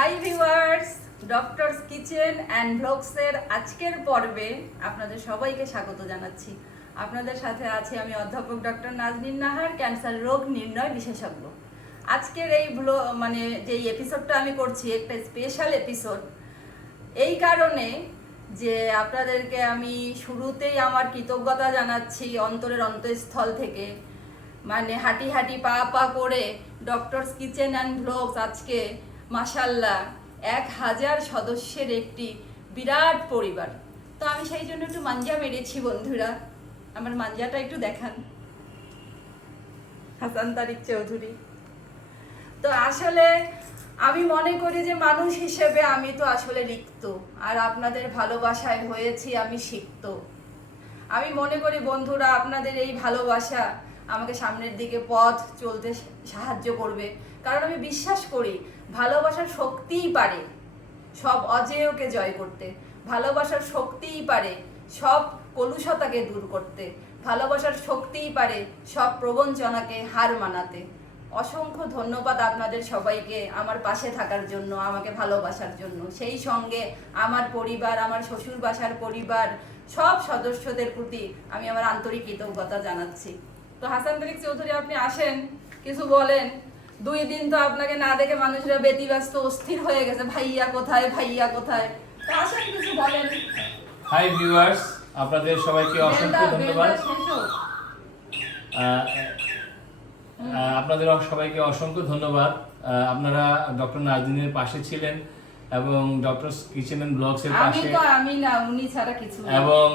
High viewers, doctors kitchen and ব্লগসের আজকের পর্বে আপনাদের সবাইকে স্বাগত জানাচ্ছি। আপনাদের সাথে আছি আমি অধ্যাপক ডক্টর নাজনীন নাহার, ক্যান্সার রোগ নির্ণয় বিশেষজ্ঞ। আজকের এই যেই এপিসোডটা আমি করছি একটা স্পেশাল এপিসোড, এই কারণে যে আপনাদেরকে আমি শুরুতেই আমার কৃতজ্ঞতা জানাচ্ছি অন্তরের অন্তঃস্থল থেকে। হাঁটি হাঁটি পা পা করে ডক্টরস কিচেন অ্যান্ড ব্লগস আজকে মাশাল্লাহ 1000 সদস্যের একটি বিরাট পরিবার। তো আমি সেই জন্য একটু মাঞ্জা মেরেছি বন্ধুরা, আমার মাঞ্জাটা একটু দেখান। হাসান তারিক চৌধুরী। তো আসলে আমি মনে করি যে মানুষ হিসেবে আমি তো আসলে রিক্ত, আর আপনাদের ভালোবাসায় হয়েছি আমি সিক্ত। আমি মনে করি বন্ধুরা আপনাদের এই ভালোবাসা আমাকে সামনের দিকে পথ চলতে সাহায্য করবে, কারণ আমি বিশ্বাস করি ভালোবাসার শক্তিই পারে সব অজেয়কে জয় করতে, ভালোবাসার শক্তিই পারে সব কলুষতাকে দূর করতে, ভালোবাসার শক্তিই পারে সব প্রবঞ্চনাকে হার মানাতে। অসংখ্য ধন্যবাদ আপনাদের সবাইকে আমার পাশে থাকার জন্য, আমাকে ভালোবাসার জন্য। সেই সঙ্গে আমার পরিবার, আমার শ্বশুর বাসার পরিবার, সব সদস্যদের প্রতি আমি আমার আন্তরিক কৃতজ্ঞতা জানাচ্ছি। তো হাসান তারিক চৌধুরী, আপনি আসেন, কিছু বলেন। 2 দিন তো আপনাকে না দেখে মানুষরা ব্যতিব্যস্ত অস্থির হয়ে গেছে, ভাইয়া কোথায়, ভাইয়া কোথায়। তো আসেন, কিছু বলেন। হাই ভিউয়ার্স, আপনাদের সবাইকে অসংখ্য ধন্যবাদ। আপনাদের সবাইকে অসংখ্য ধন্যবাদ। আপনারা ডক্টর নাজনীনের পাশে ছিলেন এবং ডক্টরস কিচেন এন্ড ব্লগস এর পাশে, আমি না, উনি ছাড়া কিছু না, এবং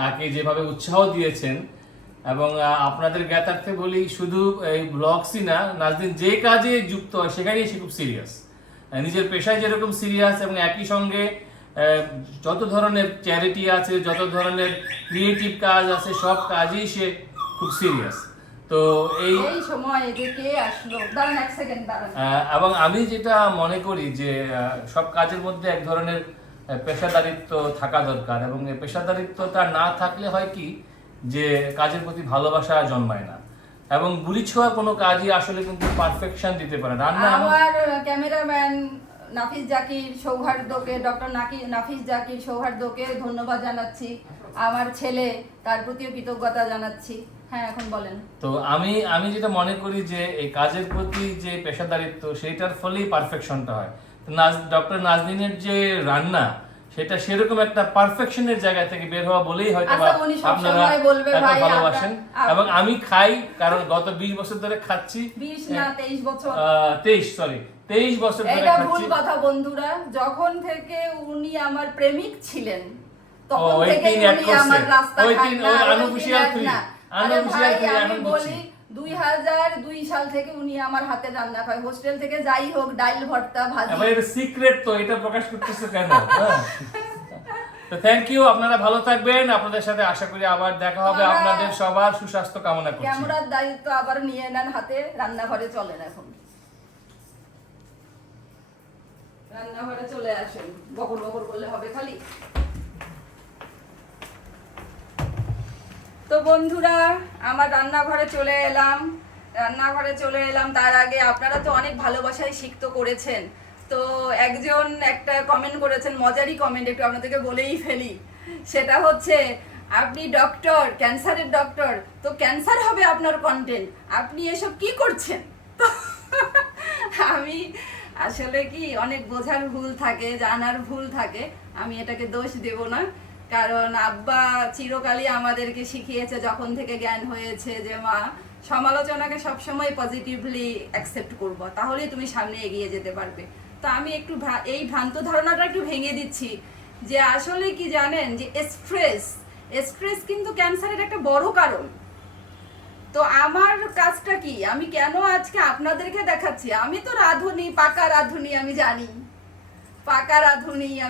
তাকে যেভাবে উৎসাহ দিয়েছেন। এবং আপনাদের জ্ঞাতার্থে বলি, শুধু এই ব্লগসই না, নাজনীন যে কাজে যুক্ত হয় সেখানেই সে খুব সিরিয়াস, নিজের পেশায় যেরকম সিরিয়াস, এবং একই সঙ্গে যত ধরনের চ্যারিটি আছে, যত ধরনের ক্রিয়েটিভ কাজ আছে, সব কাজেই সে খুব সিরিয়াস। তো এই সময় যে কে আসলো, দাঁড়ান এক সেকেন্ড দাঁড়ান। এবং আমি যেটা মনে করি যে সব কাজের মধ্যে এক ধরনের পেশাদারিত্ব থাকা দরকার, এবং এই পেশাদারিত্বটা না থাকলে হয় কি যে কাজের প্রতি ভালোবাসা জন্মায় না, এবং গুলি ছোঁয়া কোনো কাজই আসলে কিন্তু পারফেকশন দিতে পারে না। আমার ক্যামেরাম্যান নাফিস জাকির সৌহার্দ্যকে, ডক্টর নাফিস জাকির সৌহার্দ্যকে ধন্যবাদ জানাচ্ছি। আমার ছেলে, তার প্রতিও কৃতজ্ঞতা জানাচ্ছি। হ্যাঁ, এখন বলেন। তো আমি যেটা মনে করি যে এই কাজের প্রতি যে পেশাদারিত্ব, সেইটার ফলেই পারফেকশনটা হয়। ডক্টর নাজনীনের যে রান্না, সেটা সেরকম একটা পারফেকশনের জায়গা থেকে বের হওয়া বলেই হয়তো আপনারা এত ভালোবাসেন। এবং আমি খাই, কারণ গত 20 বছর ধরে খাচ্ছি। 20 না 23 বছর, 23 বছর ধরে এটা খাচ্ছি। ভুল কথা বন্ধুরা। যখন থেকে উনি আমার প্রেমিক ছিলেন তখন থেকে উনি আমার রাস্তা খান না। আমি বলি 2002 সাল থেকে উনি আমার হাতে রান্না খায়, হোস্টেল থেকে যাই হোক, ডাল ভর্তা ভাজি। এবার এটা সিক্রেট, তো এটা প্রকাশ করতেছো কেন? তো থ্যাংক ইউ, আপনারা ভালো থাকবেন। আপনাদের সাথে আশা করি আবার দেখা হবে। আপনাদের সবার সুস্বাস্থ্য কামনা করছি। ক্যামেরার দায়িত্ব আবার নিয়ে নেন হাতে, রান্নাঘরে চলেন, এখন রান্নাঘরে চলে আসেন, বকর বকর করলে হবে খালি। তো বন্ধুরা, আমার রান্নাঘরে চলে এলাম। তার আগে আপনারা তো অনেক ভালোবাসায় সিক্ত করেছেন। তো একজন একটা কমেন্ট করেছেন, মজারই কমেন্ট, একটু আপনাদেরকে বলেই ফেলি। সেটা হচ্ছে, আপনি ডক্টর, ক্যান্সারের ডক্টর, তো ক্যান্সার হবে আপনার কন্টেন্ট, আপনি এসব কি করছেন? তো আমি আসলে কি, অনেক বোঝার ভুল থাকে, জানার ভুল থাকে, আমি এটাকে দোষ দেব না। কারণ আব্বা চিরকালই আমাদেরকে শিখিয়েছে, যখন থেকে জ্ঞান হয়েছে, যে মা, সমালোচনাকে সবসময় পজিটিভলি অ্যাকসেপ্ট করবো, তাহলেই তুমি সামনে এগিয়ে যেতে পারবে। তো আমি একটু এই ভ্রান্ত ধারণাটা একটু ভেঙে দিচ্ছি, যে আসলে কি জানেন, যে স্ট্রেস কিন্তু ক্যান্সারের একটা বড় কারণ। তো আমার কাজটা কি, আমি কেন আজকে আপনাদেরকে দেখাচ্ছি? আমি তো রাঁধুনি, পাকা রাঁধুনি,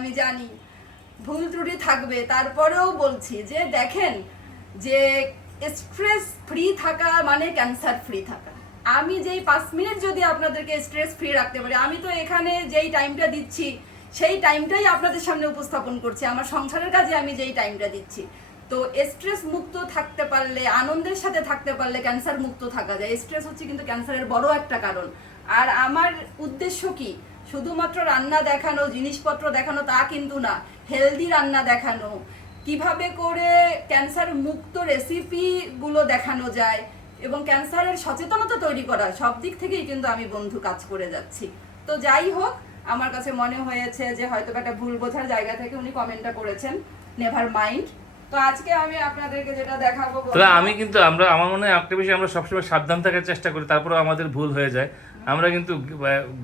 আমি জানি ভুল ত্রুটি থাকবে, তারপরেও বলছি যে দেখেন, যে স্ট্রেস ফ্রি থাকা মানে ক্যান্সার ফ্রি থাকা। আমি যেই 5 মিনিট যদি আপনাদেরকে স্ট্রেস ফ্রি রাখতে পারি, আমি তো এখানে যেই টাইমটা দিচ্ছি সেই টাইমটাই আপনাদের সামনে উপস্থাপন করছি, আমার সংসারের কাজে আমি যেই টাইমটা দিচ্ছি। তো স্ট্রেস মুক্ত থাকতে পারলে, আনন্দের সাথে থাকতে পারলে ক্যান্সার মুক্ত থাকা যায়। স্ট্রেস হচ্ছে কিন্তু ক্যান্সারের বড় একটা কারণ। আর আমার উদ্দেশ্য কি, শুধুমাত্র রান্না দেখানো, জিনিসপত্র দেখানো তা কিন্তু না, হেলদি রান্না দেখানো, কিভাবে করে ক্যান্সার মুক্ত রেসিপি গুলো দেখানো যায় এবং ক্যান্সারের সচেতনতা তৈরি করা, সব দিক থেকেই কিন্তু আমি বন্ধু কাজ করে যাচ্ছি। তো যাই হোক, আমার কাছে মনে হয়েছে যে হয়তো একটা ভুল বোঝার জায়গা থেকে উনি কমেন্টটা করেছেন, নেভার মাইন্ড। তো আজকে আমি আপনাদেরকে যেটা দেখাবো, তবে আমি কিন্তু আমার মনে হয় একটা বিষয় আমরা সবসময় সাবধান থাকার চেষ্টা করি, তারপরে আমাদের ভুল হয়ে যায়। আমরা কিন্তু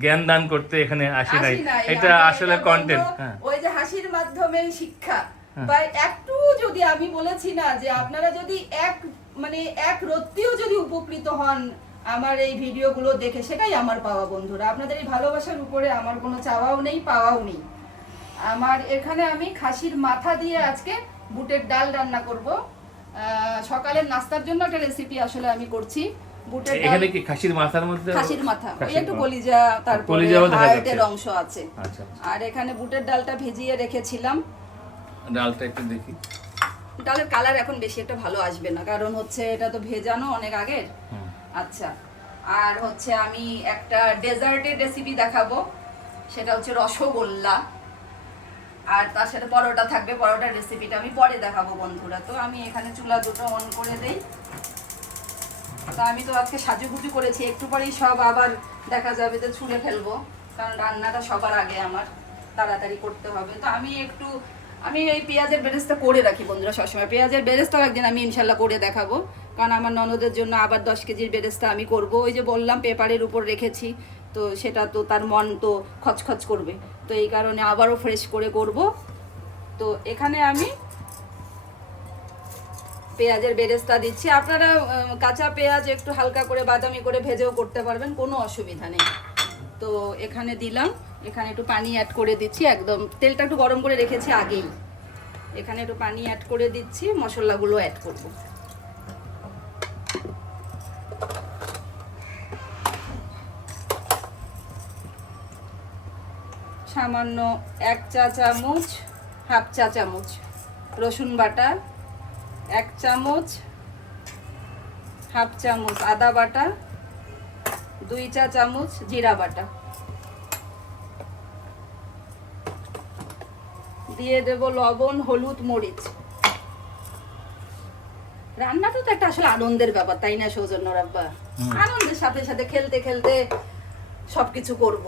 জ্ঞান দান করতে এখানে আসি নাই, এটা আসলে কন্টেন্ট। ওই যে হাসির মাধ্যমে শিক্ষা, বা একটু যদি আমি বলেছি না যে আপনারা যদি এক রত্তিও যদি উপকৃত হন আমার এই ভিডিওগুলো দেখে, সেটাই আমার পাওয়া বন্ধুরা। আপনাদের এই ভালোবাসার উপরে আমার কোনো চাওয়াও নেই, পাওয়াও নেই। আমার এখানে আমি খাসির মাথা দিয়ে আজকে বুটের ডাল রান্না করব। সকালের নাস্তার জন্য একটা রেসিপি আসলে আমি করছি। বুটের ডাল, এখানে কি খাসির মাথার মধ্যে খাসির মাথা, ওই একটু কলিজা, তারপরে হার্টের অংশ আছে। আচ্ছা, আর এখানে বুটের ডালটা ভিজিয়ে রেখেছিলাম। ডালটা একটু দেখি। ডালের কালার এখন বেশি একটা ভালো আসবে না, কারণ হচ্ছে এটা তো ভেজানো অনেক আগের। আচ্ছা, আর হচ্ছে আমি একটা ডেজার্টের রেসিপি দেখাবো, সেটা হচ্ছে রসগোল্লা, আর তার সাথে পরোটা থাকবে। পরোটার রেসিপিটা আমি পরে দেখাবো বন্ধুরা। তো আমি এখানে চুলা দুটো অন করে দেই। তো আমি তো আজকে সাজুগুজু করেছি, একটু পরেই সব আবার দেখা যাবে যে ছুঁড়ে ফেলবো, কারণ রান্নাটা সবার আগে আমার তাড়াতাড়ি করতে হবে। তো আমি এই পেঁয়াজের বেরেস্তা করে রাখি বন্ধুরা সবসময়। পেঁয়াজের বেরেস্তাও একদিন আমি ইনশাল্লাহ করে দেখাবো, কারণ আমার ননদের জন্য আবার 10 কেজির বেরেস্তা আমি করব। ওই যে বললাম পেপারের উপর রেখেছি, তো সেটা তো তার মন তো খচখচ করবে, তো এই কারণে আবারও ফ্রেশ করে করব। তো এখানে আমি পেঁয়াজের বেরেস্তা দিচ্ছি। আপনারা কাঁচা পেঁয়াজ একটু হালকা করে বাদামি করে ভেজেও করতে পারবেন, কোনো অসুবিধা নেই। তো এখানে দিলাম, এখানে একটু পানি অ্যাড করে দিচ্ছি, একদম তেলটা একটু গরম করে রেখেছি আগেই। এখানে একটু পানি অ্যাড করে দিচ্ছি, মশলাগুলো অ্যাড করব। সামান্য 1 চা চামচ, হাফ চা চামচ রসুন বাটা, 1 চামচ, হাফ চামচ আদা বাটা, 2 চা চামচ জিরা বাটা দিয়ে দেব, লবণ, হলুদ, মরিচ। রান্নাটা তো একটা আসলে আনন্দের ব্যাপার, তাই না সৌজন্য রাব্বা? আনন্দের সাথে সাথে খেলতে খেলতে সবকিছু করব।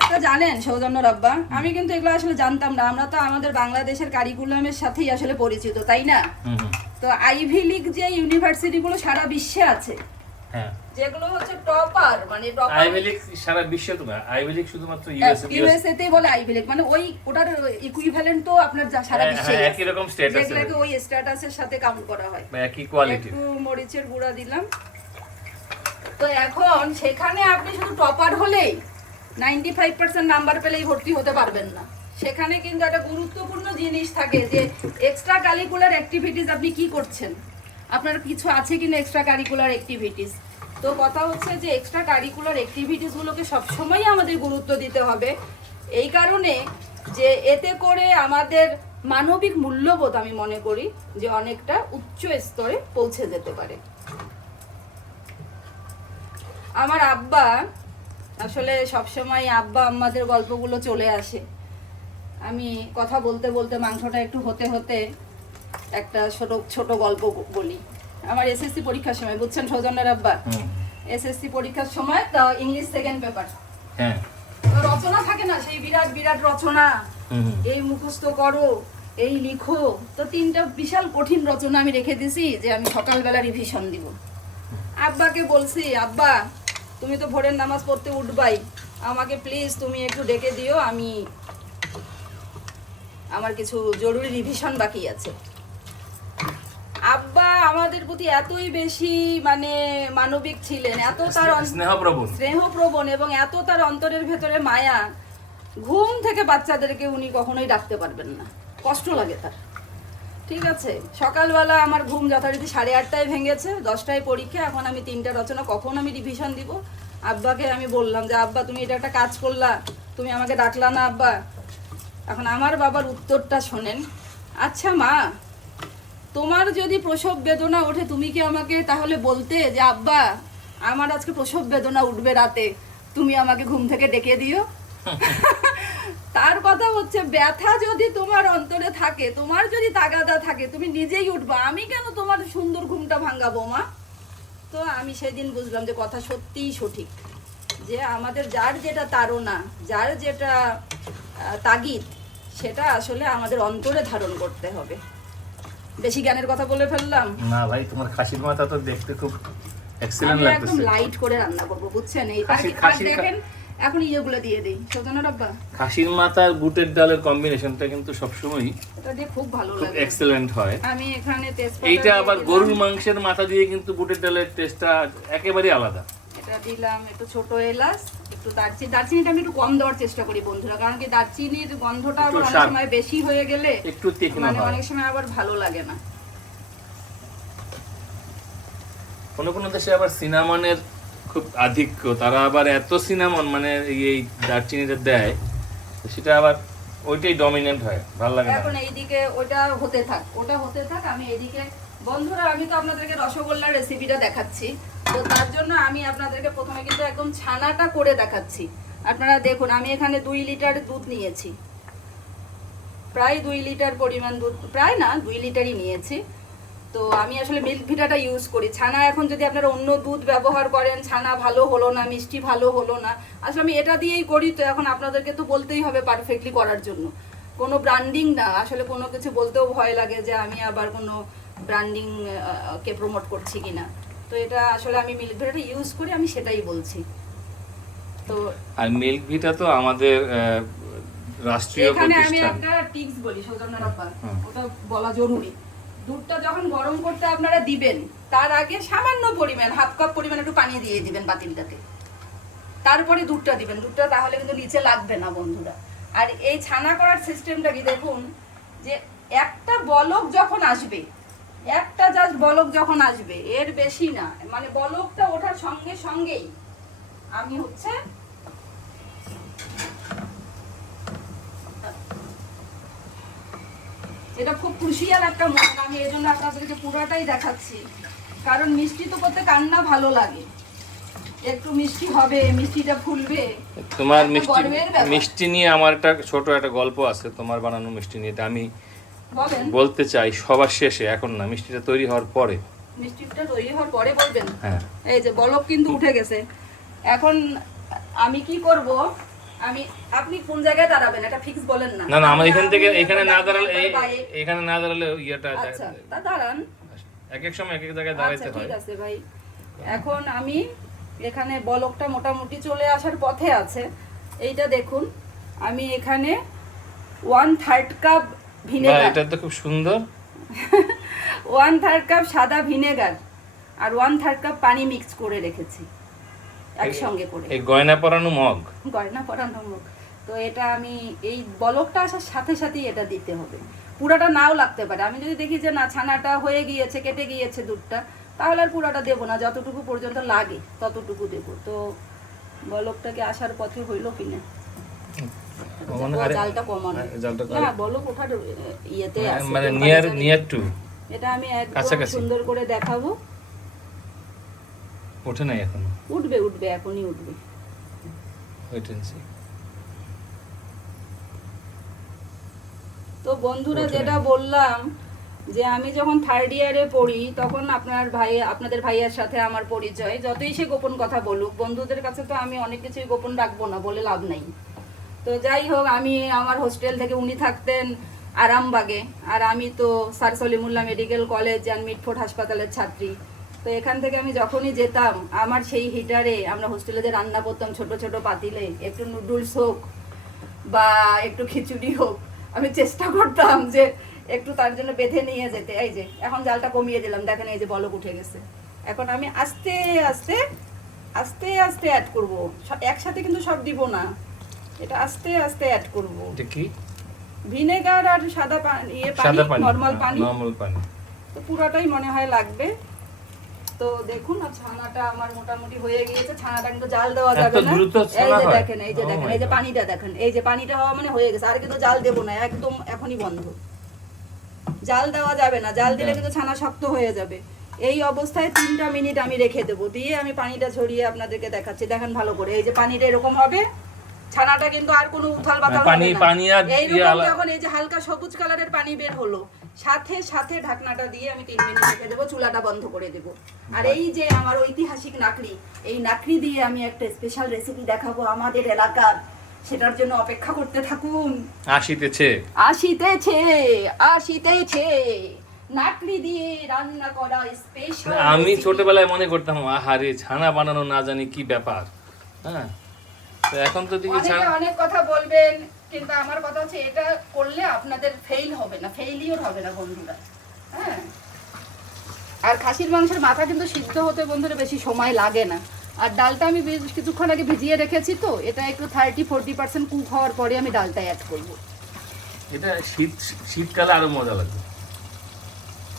একটা জানেন সৌজন্য রাব্বা, আমি কিন্তু এগুলো আসলে জানতাম না। আমরা তো আমাদের বাংলাদেশের কারিকুলামের সাথেই আসলে পরিচিত, তাই না? তো আইভি লিগ যে ইউনিভার্সিটি গুলো সারা বিশ্বে আছে, যেগুলো হচ্ছে টপার, মানে টপার আইভি লিগ সারা বিশ্বে তো না, আইভি লিগ শুধুমাত্র ইউএসএ তে বলে আইভি লিগ, মানে ওই ওটার ইকুইভ্যালেন্ট তো আপনার সারা বিশ্বে একই রকম স্ট্যাটাস, যেগুলোকে ওই স্ট্যাটাসের সাথে কাউন্ট করা হয়, বা একই কোয়ালিটি। একটু মরিচের গুঁড়া দিলাম। তো এখন সেখানে আপনি শুধু টপার হলেই 95% নাম্বার পেলেই ভর্তি হতে পারবেন না। সেখানে কিন্তু একটা গুরুত্বপূর্ণ জিনিস থাকে যে এক্সট্রা কারিকুলার অ্যাক্টিভিটিস আপনি কি করছেন, আপনার কিছু আছে কিনা এক্সট্রা কারিকুলার অ্যাক্টিভিটিস। তো কথা হচ্ছে যে এক্সট্রা কারিকুলার অ্যাক্টিভিটিসগুলোকে সবসময় আমাদের গুরুত্ব দিতে হবে, এই কারণে যে এতে করে আমাদের মানবিক মূল্যবোধ আমি মনে করি যে অনেকটা উচ্চ স্তরে পৌঁছে যেতে পারে। আমার আব্বা আসলে সবসময় আব্বা আম্মাদের গল্পগুলো চলে আসে। আমি কথা বলতে বলতে মাংসটা একটু হতে হতে একটা ছোট গল্প বলি। আমার এসএসসি পরীক্ষার সময়, বুঝছেন সৌজন্যের আব্বা, এসএসসি পরীক্ষার সময় তো ইংলিশ সেকেন্ড পেপার, রচনা থাকে না, সেই বিরাট বিরাট রচনা, এই মুখস্থ করো, এই লিখো। তো 3টা বিশাল কঠিন রচনা আমি রেখে দিছি যে আমি সকালবেলা রিভিশন দিব। আব্বাকে বলছি, আব্বা তুমি তো ভোরের নামাজ পড়তে উঠবাই, আমাকে প্লিজ তুমি একটু ডেকে দিও, আমার কিছু জরুরি রিভিশন বাকি আছে। আব্বা আমাদের প্রতি এতই বেশি মানে মানবিক ছিলেন, এত তার স্নেহপ্রবণ এবং এত তার অন্তরের ভেতরে মায়া, ঘুম থেকে বাচ্চাদেরকে উনি কখনোই ডাকতে পারবেন না, কষ্ট লাগে তার। ঠিক আছে, সকালবেলা আমার ঘুম যথারীতি 8:30টায় ভেঙেছে, 10টায় পরীক্ষা, এখন আমি 3টা রচনা কখন আমি রিভিশন দিব। আব্বাকে আমি বললাম যে আব্বা তুমি এটা একটা কাজ করলা, তুমি আমাকে ডাকলা না আব্বা। এখন আমার বাবার উত্তরটা শোনেন, আচ্ছা মা তোমার যদি প্রসব বেদনা ওঠে তুমি কি আমাকে তাহলে বলতে যে আব্বা আমার আজকে প্রসব বেদনা উঠবে রাতে, তুমি আমাকে ঘুম থেকে ডেকে দিও। তার কথা হচ্ছে ব্যথা যদি তোমার অন্তরে থাকে, তোমার যদি তাগাদা থাকে, তুমি নিজেই উঠবা। আমি কেন তোমার সুন্দর ঘুমটা ভাঙাবো মা? তো আমি সেদিন বুঝলাম যে কথা সত্যিই সঠিক, যে আমাদের যার যেটা তাড়না, যার যেটা তাগিদ, সেটা আসলে আমাদের অন্তরে ধারণ করতে হবে। বেশি জ্ঞানের কথা বলে ফেললাম। না ভাই, তোমার খাসির মাথা তো দেখতে খুব এক্সিলেন্ট আমি একদম লাগতেছে। লাইট করে রান্না করব, বুঝছেন? এই দেখেন এখন ইয়েগুলো দিয়ে দেই। সজনা ডাব্বা, খাসির মাথা আর বুটের ডালের কম্বিনেশনটা কিন্তু সবসময় এটা দিয়ে খুব ভালো খুব লাগে। এক্সিলেন্ট হয়। আমি এখানে তেজপাতা এইটা দিয়ে আবার দিলাম। গরুর মাংসের মাথা দিয়ে কিন্তু বুটের ডালের টেস্টটা একেবারে আলাদা। এটা দিলাম একটু ছোট এলাচ, একটু দারচিনি। দারচিনিটা আমি একটু কম দেওয়ার চেষ্টা করি বন্ধুরা, কারণ কি দারচিনির গন্ধটা আবার অনেক সময় বেশি হয়ে গেলে একটু তীক্ষ্ণ মানে হয়, অনেক সময় আবার ভালো লাগে না। কোনো কোনো দেশে আবার সিনামনের খুব আধিক্য, তারা আবার এত সিনামন মানে এই দারচিনিটা দেয়, সেটা আবার ওইটাই ডমিনেন্ট হয়, ভালো লাগে না। এখন এইদিকে ওটা হতে থাক, ওটা হতে থাক, আমি এইদিকে বন্ধুরা আমি তো আপনাদেরকে রসগোল্লার রেসিপিটা দেখাচ্ছি। তো তার জন্য আমি আপনাদেরকে প্রথমে কিন্তু একদম ছানাটা করে দেখাচ্ছি। আপনারা দেখুন, আমি এখানে 2 লিটার দুধ নিয়েছি, প্রায় 2 লিটার পরিমাণ দুধ, প্রায় না 2 লিটারই নিয়েছি। তো আমি আসলে মিল্ক ভিটাটা ইউজ করি। ছানা এখন যদি আপনারা অন্য দুধ ব্যবহার করেন, ছানা ভালো হলো না, মিষ্টি ভালো হলো না, আসলে আমি এটা দিয়েই করি। তো এখন আপনাদেরকে তো বলতেই হবে পারফেক্টলি করার জন্য, কোনো ব্র্যান্ডিং না, আসলে কোনো কিছু বলতেও ভয় লাগে যে আমি আবার কোনো ব্র্যান্ডিং কে প্রমোট করছি কিনা। তো এটা আসলে আমি মিল্ক ভিটাটা ইউজ করি, আমি সেটাই বলছি। তো আর মিল্ক ভিটা তো আমাদের রাষ্ট্রীয় এখানে আমি প্রতিষ্ঠান। একটা টিপস বলি সৌজন্যা রাব্বা, ওটা বলা জরুরি। দুধটা যখন গরম করতে আপনারা দিবেন, তার আগে সামান্য পরিমাণ, হাফ কাপ পরিমাণ একটু পানি দিয়ে দিবেন পাতিলটাতে, তারপরে দুধটা দিবেন। দুধটা তাহলে কিন্তু নিচে লাগবে না বন্ধুরা। আর এই ছানা করার সিস্টেমটা কি দেখুন, যে একটা বলক যখন আসবে, একটা জাস্ট বলক যখন আসবে, এর বেশি না, মানে বলকটা ওঠার সঙ্গে সঙ্গেই আমি হচ্ছে এটা খুব ক্রুশিয়াল একটা মন, আমি এই জন্য আপনাদেরকে পুরোটাই দেখাচ্ছি। কারণ মিষ্টি তো করতে কান্না ভালো লাগে, একটু মিষ্টি হবে, মিষ্টিটা ফুলবে। তোমার একটা মিষ্টি গর্বের ব্যাপার। মিষ্টি নিয়ে আমার একটা ছোট একটা গল্প আছে, তোমার বানানো মিষ্টি নিয়ে। এটা আমি বলেন, বলতে চাই সবার শেষে, এখন না, মিষ্টিটা তৈরি হওয়ার পরে। মিষ্টিটা তৈরি হওয়ার পরে বলবেন। হ্যাঁ, এই যে বলক কিন্তু উঠে গেছে। এখন আমি কি করব, আপনি কোন জায়গায় দাঁড়াবেন এটা ফিক্স বলেন না। না না, আমার এখান থেকে আমি এখানে না দাঁড়ালে বাইরে- এখানে না দাঁড়ালে ইয়েটা আচ্ছা, তা দাঁড়ান। এক এক সময় এক এক জায়গায় আচ্ছা দাঁড়াইতে হয়। ঠিক আছে ভাই। এখন আমি এখানে বলকটা মোটামুটি চলে আসার পথে আছে। এইটা দেখুন, আমি এখানে 1/3 কাপ বাহ, ভিনেগার, এটা তো খুব সুন্দর। 1/3 কাপ সাদা ভিনেগার আর 1/3 কাপ পানি মিক্স করে রেখেছি একসঙ্গে করে। এই গয়না পরানো মগ। গয়না পরানো মুখ। তো এটা আমি এই বলকটা আসার সাথে সাথেই এটা দিতে হবে। পুরাটা নাও লাগতে পারে। আমি যদি দেখি যে না ছানাটা হয়ে গিয়েছে, কেটে গিয়েছে দুধটা, তাহলে আর পুরাটা দেবো না, যতটুকু পর্যন্ত লাগে ততটুকু দেবো। তো বলকটাকে আসার পথে হইলো কিনা, জালটা কমানো, না বলক ওঠার ইয়েতে আছে, মানে temperature-এ। নিয়ার টু এটা আমি একদম কাছাকাছি। সুন্দর করে দেখাবো। ওঠে নাই এখনো, উঠবে উঠবে, এখনই উঠবে। Wait and see. তো বন্ধুরা ওঠে যেটা নাই। বললাম, যে আমি যখন 3rd ইয়ারে পড়ি তখন আপনাদের ভাইয়ার সাথে আমার পরিচয়। যতই সে গোপন কথা বলুক, বন্ধুদের কাছে তো আমি অনেক কিছুই গোপন রাখবো না, বলে লাভ নাই। তো যাই হোক, আমি আমার হোস্টেল থেকে, উনি থাকতেন আরামবাগে, আর আমি তো sir Salimullah medical college and Mitford হাসপাতালের ছাত্রী। তো এখান থেকে আমি যখনই যেতাম, আমার সেই হিটারে, আমরা হোস্টেলে যে রান্না করতাম ছোট ছোট পাতিলে, একটু নুডলস হোক বা একটু খিচুড়ি হোক, আমি চেষ্টা করতাম যে একটু তার জন্য বেঁধে নিয়ে যেতে। এই যে এখন জালটা কমিয়ে দিলাম, দেখেন এই যে বলক উঠে গেছে। এখন আমি আস্তে আস্তে আস্তে আস্তে অ্যাড করব, একসাথে কিন্তু সব দিব না, এটা আস্তে আস্তে অ্যাড করব। এটা কি? ভিনেগার আর সাদা পানি, সাদা পানি, নরমাল পানি, নরমাল পানি। তো পুরাটাই মনে হয় লাগবে। তো দেখুন, আর ছানাটা আমার মোটামুটি হয়ে গিয়েছে। ছানাটা কিন্তু জাল দেওয়া এত যাবে না। দ্রুত এই ছানা যে হয়? দেখেন, এই যে Oh দেখেন, my এই যে God. পানিটা দেখেন, এই যে পানিটা হওয়া মানে হয়ে গেছে। আর কিন্তু জাল দেবো না, একদম এখনই বন্ধ। জাল দেওয়া যাবে না, জাল দিলে কিন্তু ছানা শক্ত হয়ে যাবে। এই অবস্থায় 3টা মিনিট আমি রেখে দেবো, দিয়ে আমি পানিটা ঝরিয়ে আপনাদেরকে দেখাচ্ছি। দেখেন ভালো করে, এই যে পানিটা এরকম হবে, ছানাটা কিন্তু আর কোনো উথাল পাতাল পানি হবে না। পানি আর এইরকম যখন এই যে হালকা সবুজ কালারের পানি বের হলো, সাথে সাথে ঢাকনাটা দিয়ে আমি 3 মিনিট রেখে দেবো, চুলাটা বন্ধ করে দেবো। আর এই যে আমার ঐতিহাসিক নাকড়ি, এই নাকড়ি দিয়ে আমি একটা স্পেশাল রেসিপি দেখাবো আমাদের এলাকার, সেটার জন্য অপেক্ষা করতে থাকুন। আসিতেছে আসিতেছে নাকড়ি দিয়ে রান্না করা স্পেশাল। আমি ছোটবেলায় মনে করতাম আহারে ছানা বানানো না জানি কি ব্যাপার, হ্যাঁ তো এখন তো দেখি অনেকে ছানা অনেক কথা বলবেন, কিন্তু আমার কথা হচ্ছে এটা করলে আপনাদের ফেল হবে না, ফেইলিওর হবে না বন্ধুরা। হ্যাঁ, আর খাসির মাংসের মাথা কিন্তু সিদ্ধ হতে বন্ধুরা বেশি সময় লাগে না। আর ডালটা আমি কিছুক্ষণ আগে ভিজিয়ে রেখেছি, তো এটা একটু 30-40% কুক হওয়ার পরে আমি ডালটা অ্যাড করব। এটা শীতকালে আরো মজা লাগবে।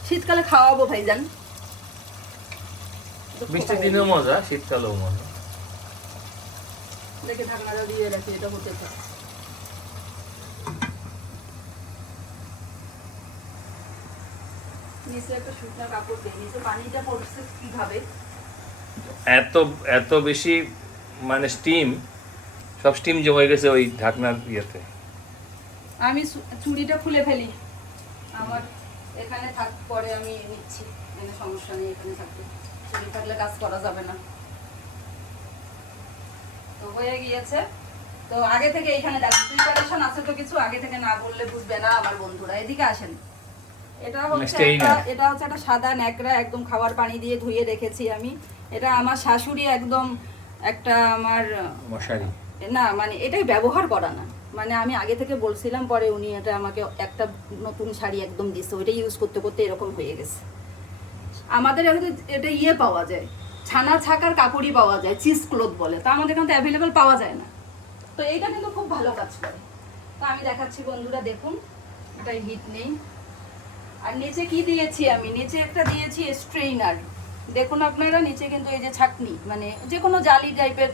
শীতকালে খাওয়াবো ভাইজান, বৃষ্টির দিনেও মজা, শীতকালেও মজা। দেখে ঢাকনাটা দিয়ে রাখি, এটা হতে থাক। নিচে একটা শুকনো কাপড় দিয়ে, নিচে পানিটা পড়ছে কিভাবে? এত এত বেশি মানে স্টিম, সব স্টিম জমে গেছে ওই ঢাকনার ইয়েতে। আমি চুড়িটা খুলে ফেলি, আমার এখানে থাক, পরে আমি নিচ্ছি, কোনো সমস্যা নেই, এখানে থাকবে। চুড়ি থাকলে কাজ করা যাবে না। তো হয়ে গিয়েছে, তো আগে থেকে এখানে দেখো প্রিপারেশন আছে তো কিছু, আগে থেকে না বললে বুঝবে না আমার বন্ধুরা। এদিকে আসেন, এটা হচ্ছে একটা সাদা ন্যাকড়া, একদম খাবার পানি দিয়ে ধুয়ে রেখেছি আমি। এটা আমার শাশুড়ি একদম একটা আমার মশারি না, মানে এটাই ব্যবহার করা না, মানে আমি আগে থেকে বলছিলাম, পরে উনি এটা আমাকে একটা নতুন শাড়ি একদম দিচ্ছে, ওইটা ইউজ করতে করতে এরকম হয়ে গেছে। আমাদের এটা ইয়ে পাওয়া যায়, ছানা ছাকার কাপড়ই পাওয়া যায়, চিজ ক্লথ বলে, তো আমাদের এখানে অ্যাভেলেবেল পাওয়া যায় না। তো এইটা কিন্তু খুব ভালো কাজ করে। তো আমি দেখাচ্ছি বন্ধুরা, দেখুন এটাই হিট নেই। আর নিচে কি দিয়েছি আমি, নিচে একটা দিয়েছি স্ট্রেইনার। দেখুন আপনারা নিচে কিন্তু এই যে ছাঁকনি, মানে যে কোনো জালি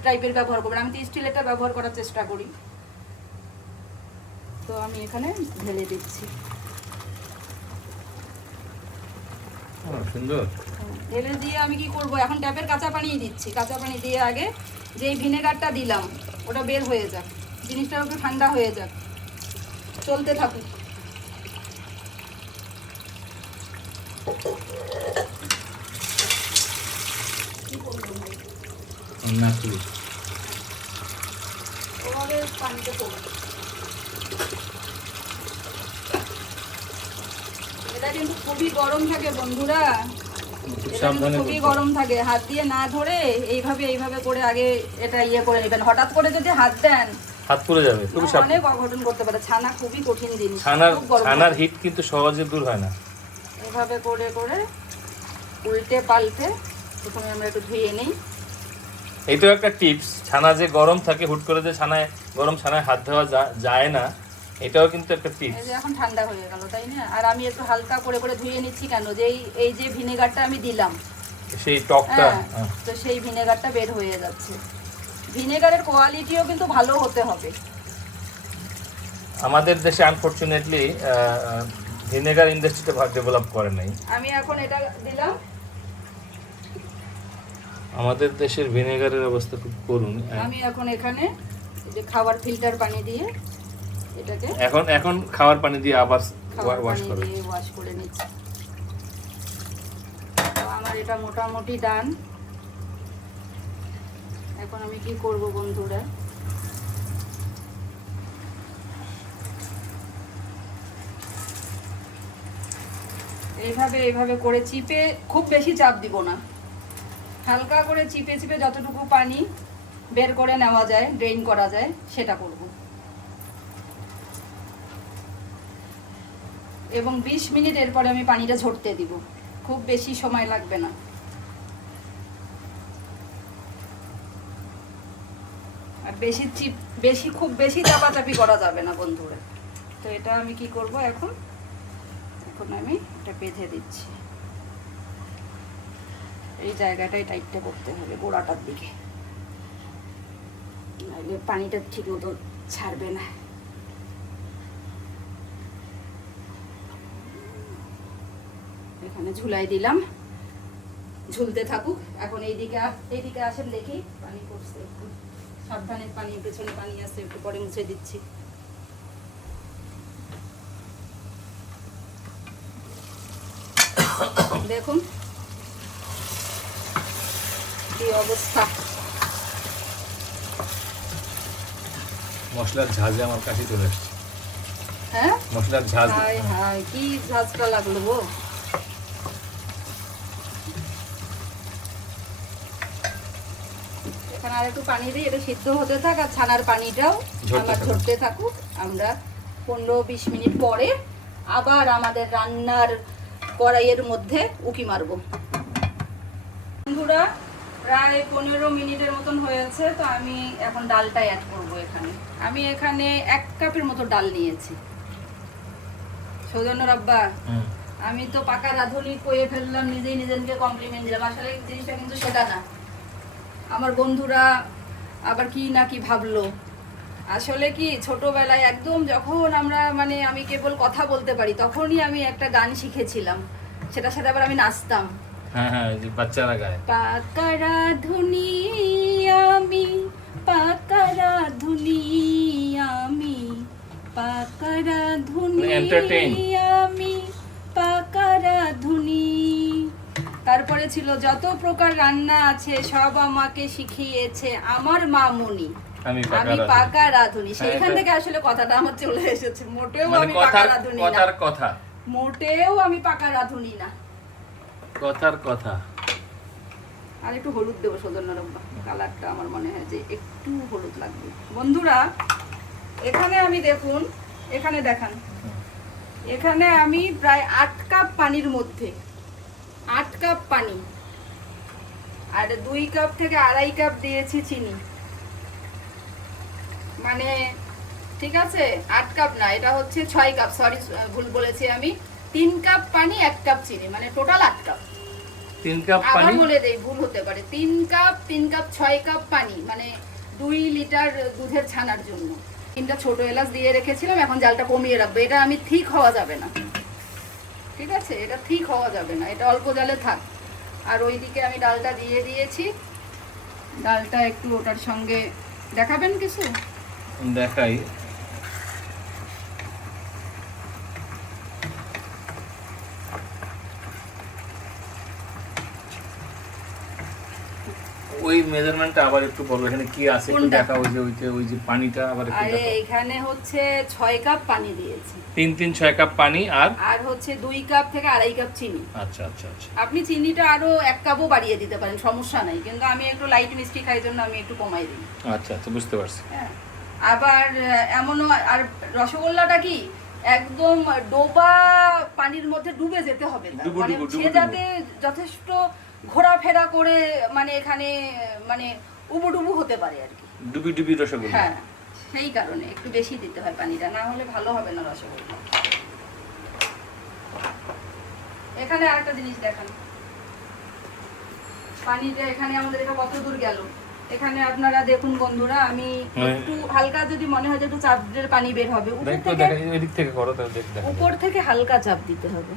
টাইপের ব্যবহার করবেন, আমি তো স্টিলেরটা ব্যবহার করার চেষ্টা করি। তো আমি এখানে ঢেলে দিচ্ছি। সুন্দর। ঢেলে দিয়ে আমি কি করব, এখন ট্যাপের কাঁচা পানি দিচ্ছি। কাঁচা পানি দিয়ে আগে যেই ভিনেগারটা দিলাম ওটা বের হয়ে যাক, জিনিসটা একটু ঠান্ডা হয়ে যাক, চলতে থাকুক। পানিতে পড়বে, এটা কিন্তু খুবই গরম থাকে বন্ধুরা, খুবই গরম থাকে। হাত দিয়ে না ধরে এইভাবে করে আগে এটা ইয়ে করে নেবেন। হঠাৎ করে যদি হাত দেন হাত পুড়ে যাবে, খুবই সাবধানে। অনেক অঘটন করতে পারে। ছানা খুবই কঠিন জিনিস, ছানার হিট কিন্তু সহজে দূর হয় না। এভাবে করে করে উল্টে পাল্টে প্রথমে আমরা একটু ধুয়ে নেই। এইটাও একটা টিপস, ছানা যে গরম থাকে, হুট করে যে গরম ছানায় হাত দেওয়া যায় না, এটাও কিন্তু একটা টিপস। এই যে এখন ঠান্ডা হয়ে গেল, তাই না? আর আমি একটু হালকা করে করে ধুয়ে নিচ্ছি, কেন যে এই যে ভিনেগারটা আমি দিলাম, সেই টকটা, তো সেই ভিনেগারটা বের হয়ে যাচ্ছে। ভিনেগারের কোয়ালিটিও কিন্তু ভালো হতে হবে। আমাদের দেশে আনফরচুনেটলি ভিনেগার ইন্ডাস্ট্রিটা ডেভেলপ করে নাই। আমি এখন এটা দিলাম, আমাদের দেশের ভিনেগারের অবস্থা খুব করুণ। আমি এখন এখানে এই যে খাবার ফিল্টার পানি দিয়ে এটাকে এখন খাবার পানি দিয়ে আবার ওয়াশ করে নিচ্ছি। তো আমার এটা মোটামুটি ডান। এখন আমি কি করব বন্ধুরা, এইভাবে করে চিপে, খুব বেশি চাপ দিব না, হালকা করে চিপে চিপে যতটুকু পানি বের করে নেওয়া যায়, ড্রেন করা যায়, সেটা করব। এবং 20 মিনিট এরপরে আমি পানিটা ঝরতে দিব, খুব বেশি সময় লাগবে না। আর খুব বেশি চাপাচাপি করা যাবে না বন্ধুরা। তো এটা আমি কি করব, এখন আমি এটা বেঁধে দিচ্ছি। এই জায়গাটাই টাইটটা করতে হবে, গোড়াটার দিকে, নাহলে পানিটা ঠিক মতো ছাড়বে না। এখানে ঝুলাই দিলাম, ঝুলতে থাকুক। এখন এইদিকে আসেন, দেখি পানি পড়ছে একটু। সাবধানে, পানি পেছনে পানি আছে, একটু পরে মুছে দিচ্ছি। দেখুন কি অবস্থা। মশলার ঝাঁজে আমার কাছে চলে আসছে। হ্যাঁ, মশলার ঝাঁজ। হাই হাই, কি ঝাঁজটা লাগলো গো। এখানে আর একটু পানি দিই, এটা সিদ্ধ হতে থাক, আর ছানার পানিটাও আমার ঝরতে থাকুক। আমরা 15-20 মিনিট পরে আবার আমাদের রান্নার কড়াইয়ের মধ্যে উকি মারবো। বন্ধুরা, প্রায় 15 মিনিটের মতন হয়েছে, তো আমি এখন ডালটা অ্যাড করব এখানে। আমি এখানে 1 কাপের মতো ডাল নিয়েছি। সৌজন্য রাব্বা, আমি তো পাকা রাঁধুনি কয়ে ফেললাম, নিজেই নিজেকে কমপ্লিমেন্ট দিলাম। আসলে জিনিসটা কিন্তু সেটা না। আমার বন্ধুরা আবার কি না কি ভাবলো। আসলে কি, ছোটবেলায় একদম যখন আমরা মানে আমি কেবল কথা বলতে পারি, তখনই আমি একটা গান শিখেছিলাম, সেটার সাথে আবার আমি নাচতাম। হ্যাঁ হ্যাঁ, যে বাচ্চারা গায়। পাকা রাঁধুনি আমি, পাকা রাঁধুনি আমি, পাকা রাঁধুনি আমি, পাকা রাঁধুনি। তারপরে ছিল যত প্রকার রান্না আছে সব আমাকে শিখিয়েছে আমার মামুনি, আমি পাকা রাঁধুনি। সেইখান থেকে আসলে কথাটা আমার চলে এসেছে। মোটেও আমি পাকা রাঁধুনি না, কথার কথা, মোটেও আমি পাকা রাঁধুনি না, কথার কথা। আর একটু হলুদ দেবো সৌজন্য রব্বা, কালারটা আমার মনে হয় যে একটু হলুদ লাগবে। বন্ধুরা, এখানে আমি দেখুন, এখানে দেখান, এখানে আমি প্রায় 8 কাপ পানির মধ্যে 8 কাপ পানি আর 2 কাপ থেকে 2.5 কাপ দিয়েছি চিনি। মানে ঠিক আছে, 8 কাপ না, এটা হচ্ছে 6 কাপ, সরি ভুল বলেছি আমি। 3 কাপ পানি 1 কাপ চিনি, মানে টোটাল 8 কাপ। 3 কাপ পানি, আবার বলে দেই, ভুল হতে পারে। 3 কাপ 6 কাপ পানি, মানে 2 লিটার দুধের ছানার জন্য। 3টা ছোট এলাচ দিয়ে রেখেছিলাম, এখন জালটা কমিয়ে রাখবো। এটা আমি ঠিক হওয়া যাবে না, ঠিক আছে, এটা ঠিক হওয়া যাবে না, এটা অল্প জালে থাক। আর ওইদিকে আমি ডালটা দিয়ে দিয়েছি। ডালটা একটু ওটার সঙ্গে দেখাবেন কিছু? দেখাই। ওই মেজারমেন্টটা আবার একটু বলো, এখানে কি আছে একটু দেখা। ওই যে পানিটা আবার একটু আরে দেখো। এখানে হচ্ছে 6 কাপ পানি দিয়েছি, 6 কাপ পানি, আর হচ্ছে 2 কাপ থেকে 2.5 কাপ চিনি। আচ্ছা আচ্ছা আচ্ছা। আপনি চিনিটা আরো 1 কাপও বাড়িয়ে দিতে পারেন, সমস্যা নাই, কিন্তু আমি একটু লাইট মিষ্টি খাই জন্য আমি একটু কমাই দিই। আচ্ছা আচ্ছা, বুঝতে পারছি। হ্যাঁ, আবার এমনও, আর রসগোল্লাটা কি একদম ডোবা পানির মধ্যে ডুবে যেতে হবে না, মানে সে যাতে যথেষ্ট ঘোরাফেরা করে মানে এখানে মানে উবুডুবু হতে পারে আর কি, ডুবি ডুবি রসগোল্লা। হ্যাঁ, সেই কারণে একটু বেশি দিতে হয় পানিটা, না হলে ভালো হবে না রসগোল্লা। এখানে আরেকটা জিনিস দেখান, পানিটা এখানে আমাদের এটা কত দূর গেল। এখানে আপনারা দেখুন বন্ধুরা, আমি একটু হালকা, যদি মনে হয় যে একটু চাপের পানি বের হবে, উপর থেকে হালকা চাপ দিতে হবে,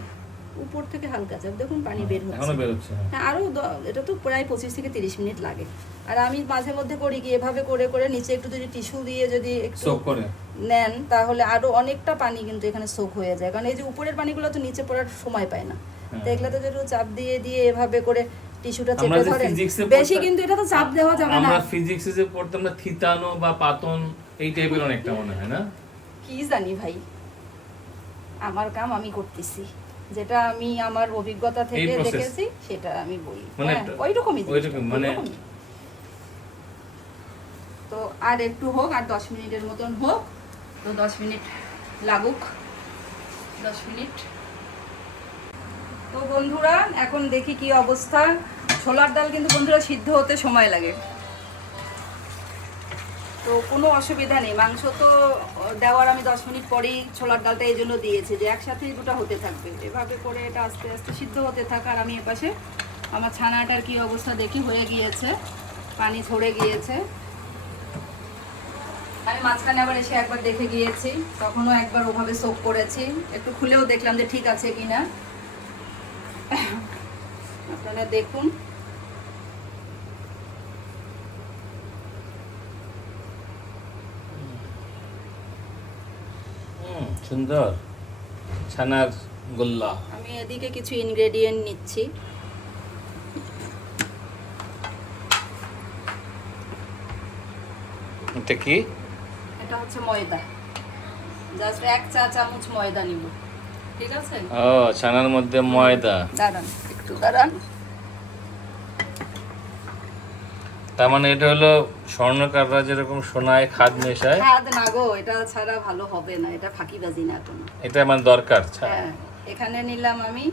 উপর থেকে হালকা চাপ। দেখুন পানি বের হচ্ছে। হ্যাঁ, আরো এটা তো প্রায় 25 থেকে 30 মিনিট লাগে। আর আমি মাঝে মধ্যে করি কি, এভাবে করে করে নিচে একটু যদি টিস্যু দিয়ে যদি একটু সোক করে নেন, তাহলে আরো অনেকটা পানি কিন্তু এখানে সোক হয়ে যায়। কারণ এই যে উপরের পানিগুলো তো নিচে পড়ার সময় পায় না, তো এগুলো তো একটু চাপ দিয়ে দিয়ে এভাবে করে টিস্যুটা চেপে ধরেন। বেশি কিন্তু এটা তো চাপ দেওয়া যাবে না। আমরা ফিজিক্সে যে পড়তাম না, থিতানো বা পাতন, এই টাইপের অনেকটা মনে হয় না? কি জানি ভাই, আমার কাম আমি করতেছি, যেটা আমি আমার অভিজ্ঞতা থেকে দেখেছি সেটা আমি বলি, মানে ওইরকমই মানে। তো আর একটু হোক, আর 10 মিনিটের মতন হোক, তো 10 মিনিট লাগুক, 10 মিনিট। তো বন্ধুরা, এখন দেখি কি অবস্থা। ছোলার ডাল কিন্তু বন্ধুরা সিদ্ধ হতে সময় লাগে, তো কোনো অসুবিধা নেই। মাংস তো দেওয়ার আমি 10 মিনিট পরেই ছোলার ডালটা এই জন্য দিয়েছি যে একসাথেই দুটো হতে থাকবে, এভাবে করে এটা আস্তে আস্তে সিদ্ধ হতে থাক। আর আমি এপাশে আমার ছানাটার কি অবস্থা দেখি, হয়ে গিয়েছে, পানি ঝরে গিয়েছে। আমি মাঝখানে আবার এসে একবার দেখে গিয়েছি, তখনও একবার ওভাবে সোক করেছি, একটু খুলেও দেখলাম যে ঠিক আছে কিনা। আপনারা দেখুন, সুন্দর ছানার গোল্লা। আমি এদিকে কিছু ইনগ্রেডিয়েন্ট নিচ্ছি। এটা কি? এটা হচ্ছে ময়দা, জাস্ট 1 চা চামচ ময়দা নিব, ঠিক আছে? ও, ছানার মধ্যে ময়দা। দাঁড়ান একটু দাঁড়ান। তার মানে এটা হলো স্বর্ণকাররা যেরকম সোনায় খাদ মেশায়, খাদ না গো, এটা ছাড়া ভালো হবে না, এটা ফাঁকিবাজি না কোনো। এটা আমার দরকার। হ্যাঁ, এখানে নিলাম আমি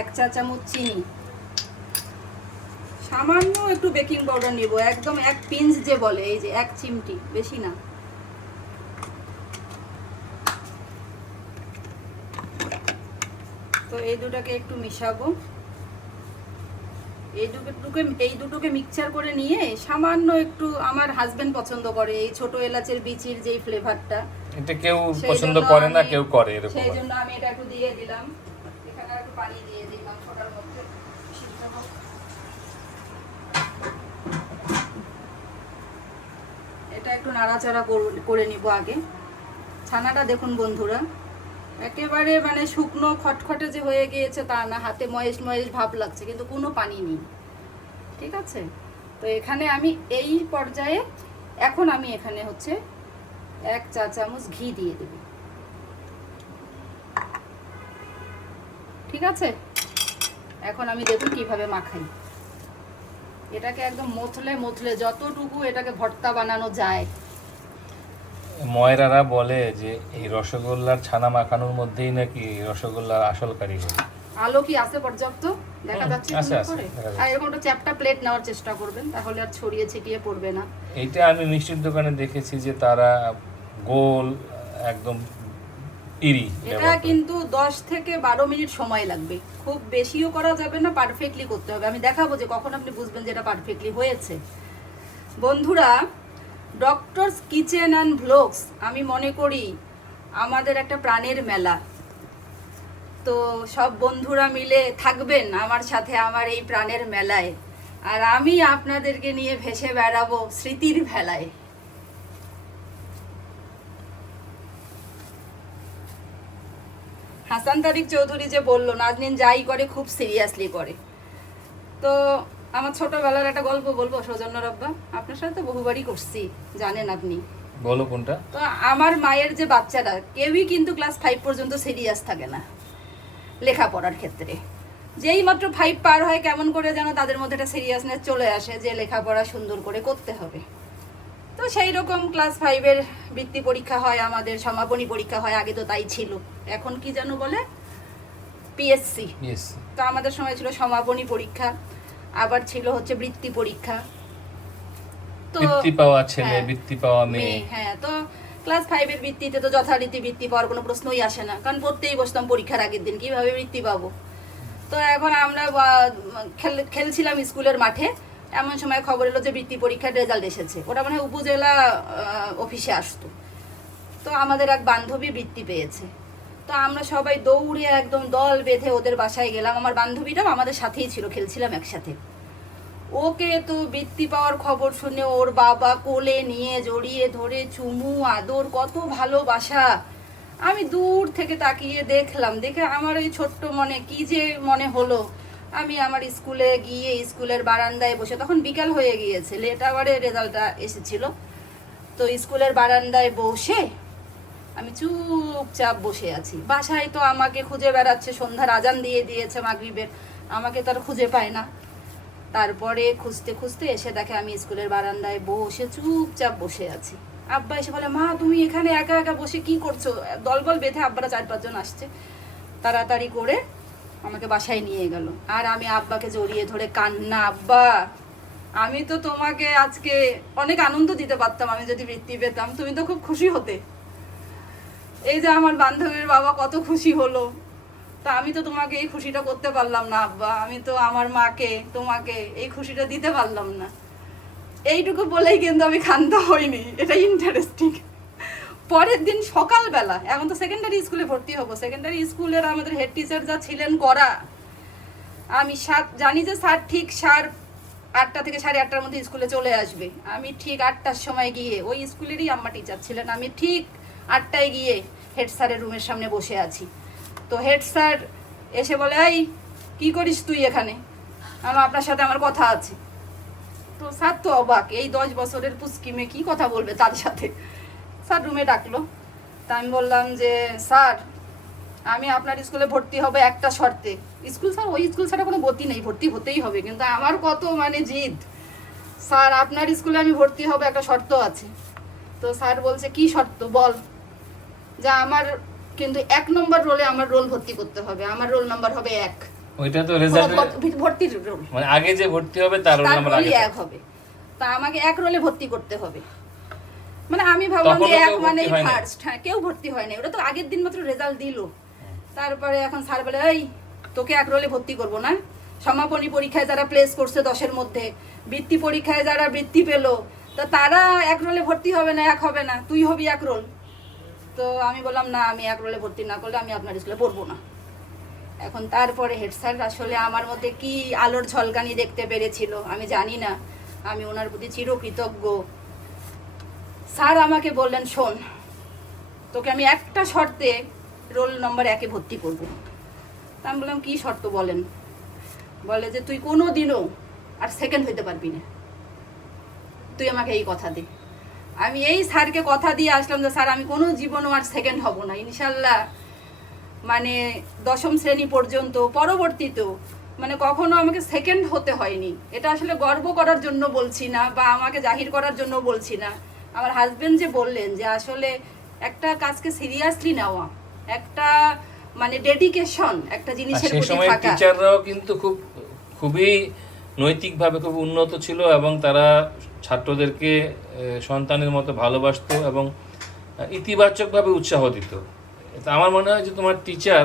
1 চা চামচ চিনি, সামান্য একটু বেকিং পাউডার নিব, একদম 1 পিঞ্চ যে বলে, এই যে 1 চিমটি, বেশি না। তো এই দুটাকে একটু মিশাবো। এই দুটোকে মিক্সচার করে নিয়ে সামান্য একটু, আমার হাজবেন্ড পছন্দ করে এই ছোট এলাচের বিচির যেই ফ্লেভারটা, এটা কেউ পছন্দ করে না, কেউ করে এরকম। সেই জন্য আমি এটা একটু দিয়ে দিলাম। এখানে একটু পানি দিয়ে দিই মাংসটার মধ্যে, সিদ্ধ হোক। এটা একটু নাড়াচাড়া করে নিব আগে। ছানাটা দেখুন বন্ধুরা, একেবারে মানে শুকনো খটখটে যে হয়ে গিয়েছে তা না, হাতে ময়েস ময়েস ভাব লাগছে, কিন্তু কোনো পানি নেই, ঠিক আছে? তো এখানে আমি এই পর্যায়ে এখন আমি এখানে হচ্ছে 1 চা চামচ ঘি দিয়ে দেব, ঠিক আছে? এখন আমি দেখুন কিভাবে মাখাই। এটাকে একদম মথলে মথলে যতটুকু এটাকে ভর্তা বানানো যায়। ময়রারা বলে যে এই রসগোল্লার ছানা মাখানোর মধ্যেই নাকি রসগোল্লার আসল কারিগর। আলো কি আছে পর্যাপ্ত দেখা যাচ্ছে? আছে, আছে, করে দেখা যাচ্ছে। আর এরকম একটা চ্যাপটা প্লেট নেওয়ার চেষ্টা করবেন, তাহলে আর ছড়িয়ে ছিটিয়ে পড়বে না। এইটা আমি মিষ্টির দোকানে দেখেছি যে তারা গোল একদম ইরি এটা কিন্তু 10 থেকে 12 মিনিট সময় লাগবে, খুব বেশিও করা যাবে না, পারফেক্টলি করতে হবে। আমি দেখাবো যে কখন আপনি বুঝবেন যে এটা পারফেক্টলি হয়েছে। বন্ধুরা, ডক্টরস কিচেন অ্যান্ড ভ্লগস আমি মনে করি আমাদের একটা প্রাণের মেলা। তো সব বন্ধুরা মিলে থাকবেন আমার সাথে আমার এই প্রাণের মেলায়, আর আমি আপনাদেরকে নিয়ে ভেসে বেড়াবো স্মৃতির ভেলায়। হাসান তারিক চৌধুরী যে বললো নাজনীন যাই করে খুব সিরিয়াসলি করে, তো আমার ছোটবেলার একটা গল্প বলবো। সৌজন্য রব্বা, আপনার সাথে তো বহুবারই করছি, জানেন আপনি। বলো কোনটা? তো আমার মায়ের যে বাচ্চারা কেউই কিন্তু ক্লাস 5 পর্যন্ত সিরিয়াস থাকে না লেখাপড়ার ক্ষেত্রে। যেই মাত্র 5 পার হয় কেমন করে যেন তাদের মধ্যে একটা সিরিয়াসনেস চলে আসে যে লেখাপড়া সুন্দর করে করতে হবে। তো সেই রকম ক্লাস 5-এর বৃত্তি পরীক্ষা হয়, আমাদের সমাপনী পরীক্ষা হয়, আগে তো তাই ছিল, এখন কি যেন বলে পিএসসি। তো আমাদের সময় ছিল সমাপনী পরীক্ষা, আবার ছিল হচ্ছে বৃত্তি পরীক্ষা। তো বৃত্তি পাওয়া ছেলে, বৃত্তি পাওয়া মেয়ে। হ্যাঁ, তো ক্লাস 5-এর বৃত্তিতে তো যথারীতি বৃত্তি পাওয়ার কোনো প্রশ্নই আসে না, কারণ পড়তেই বসতাম পরীক্ষার আগের দিন, কিভাবে বৃত্তি পাবো। তো এখন আমরা খেলছিলাম স্কুলের মাঠে, এমন সময় খবর এলো যে বৃত্তি পরীক্ষার রেজাল্ট এসেছে। ওটা মানে উপজেলা অফিসে আসতো। তো আমাদের এক বান্ধবী বৃত্তি পেয়েছে, তো আমরা সবাই দৌড়ে একদম দল বেঁধে ওদের বাসায় গেলাম। আমার বান্ধবীটাও আমাদের সাথেই ছিল, খেলছিলাম একসাথে। ওকে তো বৃত্তি পাওয়ার খবর শুনে ওর বাবা কোলে নিয়ে জড়িয়ে ধরে চুমু আদর, কত ভালোবাসা। আমি দূর থেকে তাকিয়ে দেখলাম, দেখে আমার এই ছোট্ট মনে কি যে মনে হলো। আমি আমার স্কুলে গিয়ে স্কুলের বারান্দায় বসে, তখন বিকাল হয়ে গিয়েছে, লেট আওয়ারে রেজাল্টটা এসেছিল, তো স্কুলের বারান্দায় বসে আমি চুপচাপ বসে আছি। বাসায় তো আমাকে খুঁজে বেড়াচ্ছে, সন্ধ্যার আজান দিয়ে দিয়েছে মাগরিবের, আমাকে তার খুঁজে পায় না। তারপরে খুঁজতে খুঁজতে এসে দেখে আমি স্কুলের বারান্দায় বসে চুপচাপ বসে আছি। আব্বা এসে বলে, মা তুমি এখানে একা একা বসে কি করছো? দলবল বেঁধে আব্বারা 4-5 জন আসছে, তাড়াতাড়ি করে আমাকে বাসায় নিয়ে গেল। আর আমি আব্বাকে জড়িয়ে ধরে কান্না, আব্বা আমি তো তোমাকে আজকে অনেক আনন্দ দিতে পারতাম, আমি যদি বৃত্তি পেতাম, তুমি তো খুব খুশি হতে। এই যে আমার বান্ধবীর বাবা কত খুশি হলো, তা আমি তো তোমাকে এই খুশিটা করতে পারলাম না আব্বা, আমি তো আমার মাকে তোমাকে এই খুশিটা দিতে পারলাম না। এইটুকু বলেই কিন্তু আমি ক্ষান্ত হইনি, এটা ইন্টারেস্টিং। পরের দিন সকালবেলা, এখন তো সেকেন্ডারি স্কুলে ভর্তি হবো, সেকেন্ডারি স্কুলের আমাদের হেড টিচার যা ছিলেন করা, আমি জানি যে স্যার ঠিক 8টা থেকে 8:30-র মধ্যে স্কুলে চলে আসবে। আমি ঠিক 8টার সময় গিয়ে, ওই স্কুলেরই আম্মা টিচার ছিলেন, আমি ঠিক 8টায় গিয়ে হেড স্যারের রুমের সামনে বসে আছি। তো হেড স্যার এসে বলে, এই কি করিস তুই এখানে? আপনার সাথে আমার কথা আছে। তো স্যার তো অবাক, এই 10 বছরের পুচকি মেয়ে কি কথা বলবে তার সাথে। স্যার রুমে ডাকলো। তা আমি বললাম যে স্যার, আমি আপনার স্কুলে ভর্তি হবে একটা শর্তে। স্কুল স্যার, ওই স্কুল ছাড়া কোনো গতি নেই, ভর্তি হতেই হবে। কিন্তু আমার কত মানে জিদ, স্যার আপনার স্কুলে আমি ভর্তি হবে, একটা শর্ত আছে। তো স্যার বলছে কি শর্ত বল? যে আমার কিন্তু 1 নম্বর রোলে আমার রোল ভর্তি করতে হবে, আমার রোল নাম্বার হবে 1। ওইটা তো রেজাল্ট ভর্তির রোল মানে আগে যে ভর্তি হবে তার রোল নাম্বার আগে 1 হবে। তা আমাকে 1 রোলে ভর্তি করতে হবে। মানে আমি ভাবলাম যে 1 মানেই ফার্স্ট। হ্যাঁ, কেউ ভর্তি হয় না, ওটা তো আগের দিন মাত্র রেজাল্ট দিল। তারপরে এখন স্যার বলে, এই তোকে 1 রোলে ভর্তি করবো না। সমাপনী পরীক্ষায় যারা প্লেস করছে 10-এর মধ্যে, বৃত্তি পরীক্ষায় যারা বৃত্তি পেলো, তা তারা 1 রোলে ভর্তি হবে না, 1 হবে না, তুই হবি 1 রোল। তো আমি বললাম না, আমি 1 রোলে ভর্তি না করলে আমি আপনার স্কুলে পড়বো না। এখন তারপরে হেড স্যার আসলে আমার মধ্যে কি আলোর ঝলকানি দেখতে পেরেছিল আমি জানি না, আমি ওনার প্রতি চিরকৃতজ্ঞ। স্যার আমাকে বললেন, শোন, তোকে আমি একটা শর্তে রোল নম্বর 1-এ ভর্তি করবো। তা আমি বললাম কি শর্ত বলেন? বলে যে তুই কোনো দিনও আর সেকেন্ড হইতে পারবি না, তুই আমাকে এই কথা দে। আমি এই স্যারকে কথা দিয়ে আসলাম যে স্যার আমি কোনো জীবনও আর সেকেন্ড হব না ইনশাল্লাহ। মানে 10ম শ্রেণী পর্যন্ত, পরবর্তীতেও মানে কখনো আমাকে সেকেন্ড হতে হয়নি। এটা আসলে গর্ব করার জন্য বলছি না, বা আমাকে জাহির করার জন্য বলছি না। আমার হাজবেন্ড যে বললেন যে আসলে একটা কাজকে সিরিয়াসলি নেওয়া, একটা মানে ডেডিকেশন একটা জিনিসের প্রতি থাকা। টিচাররাও কিন্তু খুবই নৈতিকভাবে খুব উন্নত ছিল এবং তারা ছাত্রদেরকে সন্তানের মতো ভালোবাসতো এবং ইতিবাচকভাবে উৎসাহ দিত। আমার মনে হয় যে তোমার টিচার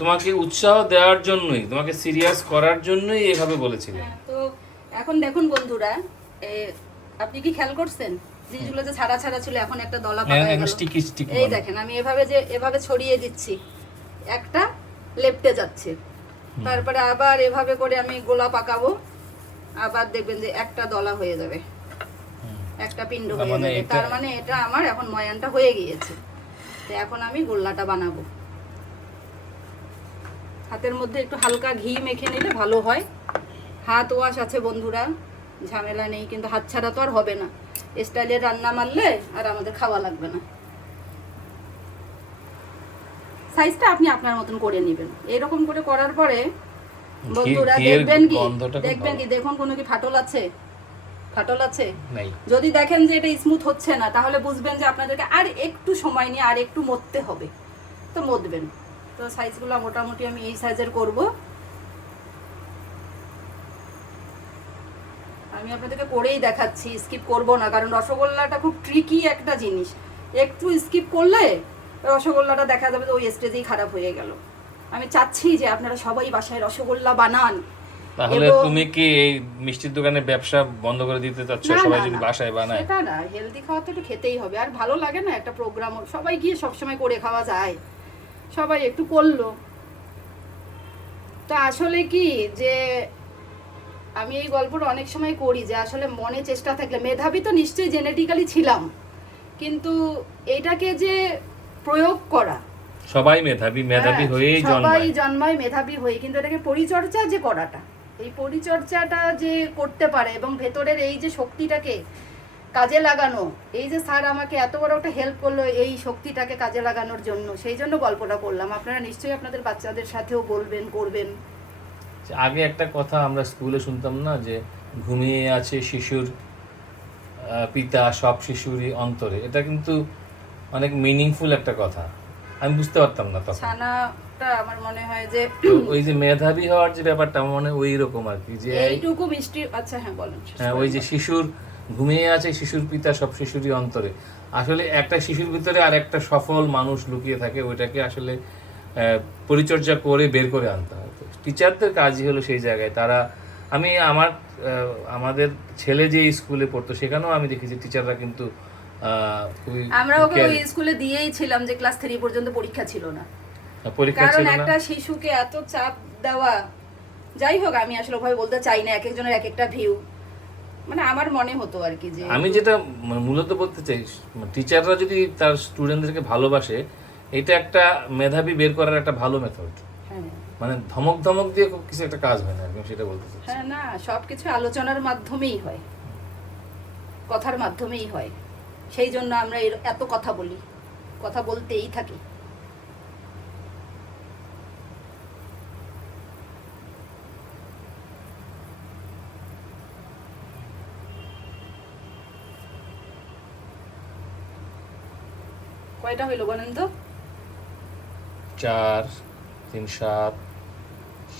তোমাকে উৎসাহ দেওয়ার জন্যই, তোমাকে সিরিয়াস করার জন্যই এভাবে বলেছিলেন। তো এখন দেখুন বন্ধুরা, আপনি কি খেয়াল করছেন জিনিসগুলো যে ছাড়া ছাড়া ছিল, এখন একটা দলা পাকা হয়ে গেল। এই দেখেন আমি এভাবে ছড়িয়ে দিচ্ছি, একটা লেপটে যাচ্ছে, তারপরে আবার এভাবে করে আমি গোলা পাকাবো, আবার দেখবেন যে একটা দলা হয়ে যাবে, একটা পিণ্ড হয়ে যাবে। তার মানে এটা আমার এখন ময়ানটা হয়ে গিয়েছে। তো এখন আমি গোল্লাটা বানাবো। হাতের মধ্যে একটু হালকা ঘি মেখে নিলে ভালো হয়। হাত ওয়াশ আছে বন্ধুরা, ঝামেলা নেই, কিন্তু হাত ছাড়া তো আর হবে না। স্টাইলের রান্না মারলে আর আমাদের খাওয়া লাগবে না। সাইজটা আপনি আপনার মতন করে নেবেন। এরকম করে করার পরে বন্ধুরা দেখবেন কি দেখুন কোনো কি ফাটল আছে? ফাটল আছে? যদি দেখেন যে এটা স্মুথ হচ্ছে না, তাহলে বুঝবেন যে আপনাদেরকে আর একটু সময় নিয়ে আর একটু মথতে হবে। তো মথবেন। তো সাইজগুলো মোটামুটি আমি এই সাইজের করব। আমি আপনাদেরকে করেই দেখাচ্ছি, স্কিপ করব না, কারণ রসগোল্লাটা খুব ট্রিকি একটা জিনিস। একটু স্কিপ করলে রসগোল্লাটা দেখা যাবে যে ওই স্টেজেই খারাপ হয়ে গেল। আমি চাচ্ছি যে আপনারা সবাই বাসায় রসগোল্লা বানান। তাহলে তুমি কি এই মিষ্টির দোকানে ব্যবসা বন্ধ করে দিতে চাচ্ছ? সবাই যদি বাসায় বানায়? সেটা না, হেলদি খাওয়া তো একটু খেতেই হবে। আর ভালো লাগে না একটা প্রোগ্রাম সবাই গিয়ে সবসময় করে খাওয়া যায়, সবাই একটু করলো। তো আসলে কি যে আমি এই গল্পটা অনেক সময় করি যে আসলে মনে চেষ্টা থাকলে, মেধাবী তো নিশ্চয়ই জেনেটিক্যালি ছিলাম, কিন্তু এটাকে যে প্রয়োগ করা, সবাই মেধাবী হয়েই জন্মায় মেধাবী হয়ে, কিন্তু এটাকে পরিচর্যা যে করাটা, এই পরিচর্যাটা যে করতে পারে এবং ভেতরের এই যে শক্তিটাকে কাজে লাগানো, এই যে স্যার আমাকে এত বড় একটা হেল্প করলো এই শক্তিটাকে কাজে লাগানোর জন্য, সেই জন্য গল্পটা করলাম। আপনারা নিশ্চয়ই আপনাদের বাচ্চাদের সাথেও বলবেন, করবেন। আগে একটা কথা আমরা স্কুলে শুনতাম না, যে ঘুমিয়ে আছে শিশুর পিতা সব শিশুরই অন্তরে। এটা কিন্তু অনেক মিনিংফুল একটা কথা, আমি বুঝতে পারতাম না তখন। ছানাটা আমার মনে হয় যে ওই যে মেধাবী হওয়ার যে ব্যাপারটা আমার মনে হয় ওই রকম আর কি, যে এইটুকু মিষ্টি। আচ্ছা হ্যাঁ বলেন। হ্যাঁ, ওই যে শিশুর ঘুমিয়ে আছে শিশুর পিতা সব শিশুরই অন্তরে। আসলে একটা শিশুর ভিতরে আর একটা সফল মানুষ লুকিয়ে থাকে, ওইটাকে আসলে পরিচর্যা করে বের করে আনতে হয়। টিচারদের কাজই হলো সেই জায়গায় তারা, আমি আমাদের ছেলে যে স্কুলে পড়তো সেখানেও আমি দেখেছি টিচাররা কিন্তু আমরা ওকে ওই স্কুলে দিয়েই ছিলাম যে ক্লাস 3 পর্যন্ত পরীক্ষা ছিল না। কারণ একটা শিশুকে এত চাপ দেওয়া, যাই হোক আমি আসলে ভয় বলতে চাই না, এক একজনের এক একটা ভিউ, মানে আমার মনে হতো আর কি। যে আমি যেটা মূলত বলতে চাই, টিচাররা যদি তার স্টুডেন্টদেরকে ভালোবাসে এটা একটা মেধাবী বের করার একটা ভালো মেথড। হ্যাঁ মানে ধমক ধমক দিয়ে কিছু একটা কাজ হয় না, আমি সেটা বলতে চাচ্ছি। হ্যাঁ, না সবকিছু আলোচনার মাধ্যমেই হয়, কথার মাধ্যমেই হয়। সেই জন্য আমরা এত কথা বলি, কথা বলতেই থাকি। কয়টা হইলো বলেন তো? 4 3 7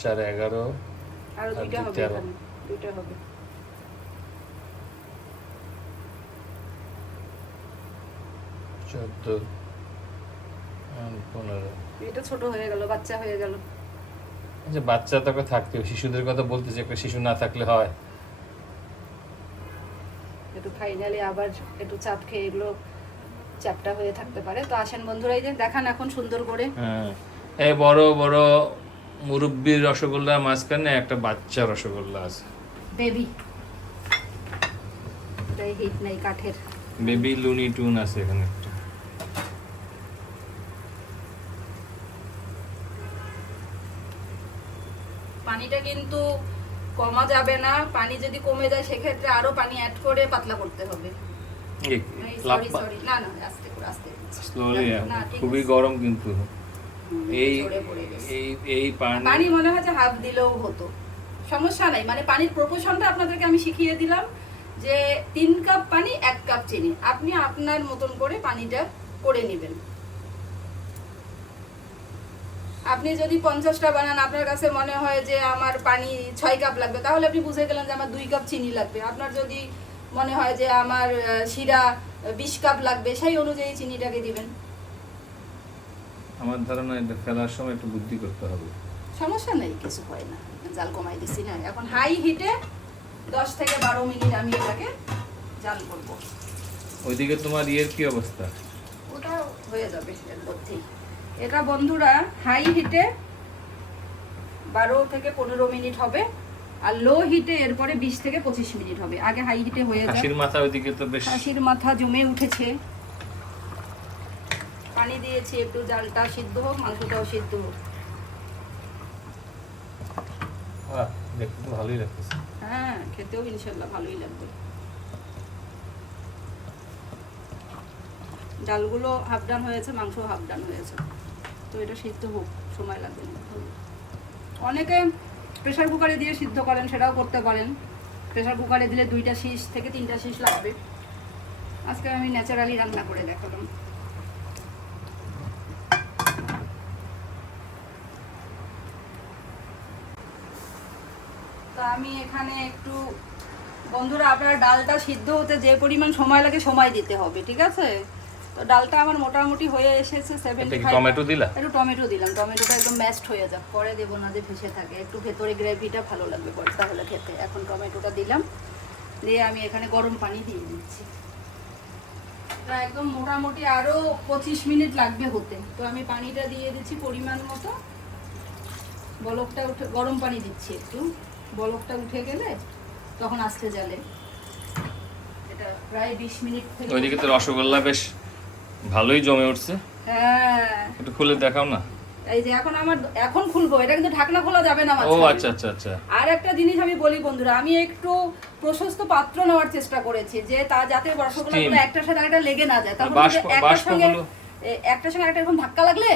4 11 আরো আর দুইটা হবে, 13 এখানে দুইটা হবে। 14 15। এটা ছোট হয়ে গেল, বাচ্চা হয়ে গেল। যে বাচ্চা তোকে থাকতে, শিশুদের কথা বলতেছে, একটা শিশু না থাকলে হয়? একটু ফাইনালি আবার একটু চাপ খেয়ে এগুলো চ্যাপটা হয়ে থাকতে পারে। তো আসেন বন্ধুরা, এই যে দেখান এখন সুন্দর করে। হ্যাঁ, এই বড় বড় মুরব্বির রসগোল্লার মাঝখানে একটা বাচ্চা রসগোল্লা আছে, বেবি। এটাই হিট নাই কাঠের। বেবি লুনি টুন আছে এখানে একটা। পানিটা কিন্তু কমা যাবে না, পানি যদি কমে যায় সেক্ষেত্রে আরো পানি অ্যাড করে পাতলা করতে হবে। সরি সরি, না না, আস্তে করে আস্তে স্লোলি, না, ঠিক খুবই আছে। গরম কিন্তু এই ঝরে পড়ে গেছে। এই এই পানি। পানি মনে হয় যে হাফ দিলেও হতো, সমস্যা নাই। মানে পানির প্রপোর্শনটা আপনাদেরকে আমি শিখিয়ে দিলাম যে 3 কাপ পানি 1 কাপ চিনি, আপনি আপনার মতন করে পানিটা করে নেবেন। আপনি যদি 50টা বানান, আপনার কাছে মনে হয় যে আমার পানি 6 কাপ লাগবে, তাহলে আপনি বুঝে গেলেন যে আমার 2 কাপ চিনি লাগবে। আপনার যদি মনে হয় যে আমার শিরা 20 কাপ লাগবে, সেই অনুযায়ী চিনিটাকে দিবেন। আমার ধারণা এটা ফেলার সময় একটু বুদ্ধি করতে হবে। সমস্যা নেই, কিছু হয় না। জাল কমাই দিছি না, এখন হাই হিটে 10 থেকে 12 মিনিট আমি এটাকে জাল করব। ওইদিকে তোমার ইয়ের কি অবস্থা? ওটা হয়ে যাবে এর মধ্যেই। এটা বন্ধুরা হাই হিটে 12 থেকে 15 মিনিট হবে, আর লো হিটে এরপরে 20 থেকে 25 মিনিট হবে। আগে হাই হিটে হয়ে যায়। হাসির মাথা ওইদিকে তো বেশ। হাসির মাথা জমে উঠেছে। পানি দিয়েছি একটু, জালটা সিদ্ধ হোক, মাংসটাও সিদ্ধ হোক। দেখতে তো ভালোই লাগতেছে। হ্যাঁ, খেতেও ইনশাল্লাহ ভালোই লাগবে। ডালগুলো হাফ ডান হয়েছে, মাংস হাফ ডান হয়েছে, তো এটা সিদ্ধ হোক, সময় লাগবে না। অনেকে প্রেসার কুকারে দিয়ে সিদ্ধ করেন, সেটাও করতে পারেন। প্রেসার কুকারে দিলে 2টা শীষ থেকে 3টা শীষ লাগবে। আজকে আমি ন্যাচারালি রান্না করে দেখালাম। তা আমি এখানে একটু, বন্ধুরা আপনার ডালটা সিদ্ধ হতে যে পরিমাণ সময় লাগে সময় দিতে হবে, ঠিক আছে? তো ডালটা আমার মোটামুটি হয়ে এসেছে 75। টমেটো দিলা? একটু টমেটো দিলাম, টমেটোটা একদম ম্যাশড হয়ে যাক, পরে দেবো না যে ভেসে থাকে, একটু ভেতরে গ্রেভিটা ভালো লাগবে পরে, তাহলে খেতে। এখন টমেটোটা দিলাম, দিয়ে আমি এখানে গরম পানি দিয়ে দিচ্ছি। তা একদম মোটামুটি আরও 25 মিনিট লাগবে হতে। তো আমি পানিটা দিয়ে দিচ্ছি পরিমাণ মতো। বলকটা উঠে, গরম পানি দিচ্ছি একটু, বলকটা উঠে গেলে তখন আস্তে জালে। এটা প্রায় 20 মিনিট থেকে। ওইদিকে তো রসগোল্লা বেশ ভালোই জমে উঠছে। হ্যাঁ, একটু খুলে দেখাও না। এই যে এখন খুলবো, এটা কিন্তু ঢাকনা খোলা যাবে না ও মাঝখানে। আচ্ছা আচ্ছা আচ্ছা। আর একটা জিনিস আমি বলি বন্ধুরা, আমি একটু প্রশস্ত পাত্র নেওয়ার চেষ্টা করেছি, যে তা যাতে রসগোল্লাগুলো একটার সাথে আরেকটা লেগে না যায়, তাহলে একটার সঙ্গে আরেকটা এরকম ধাক্কা লাগলে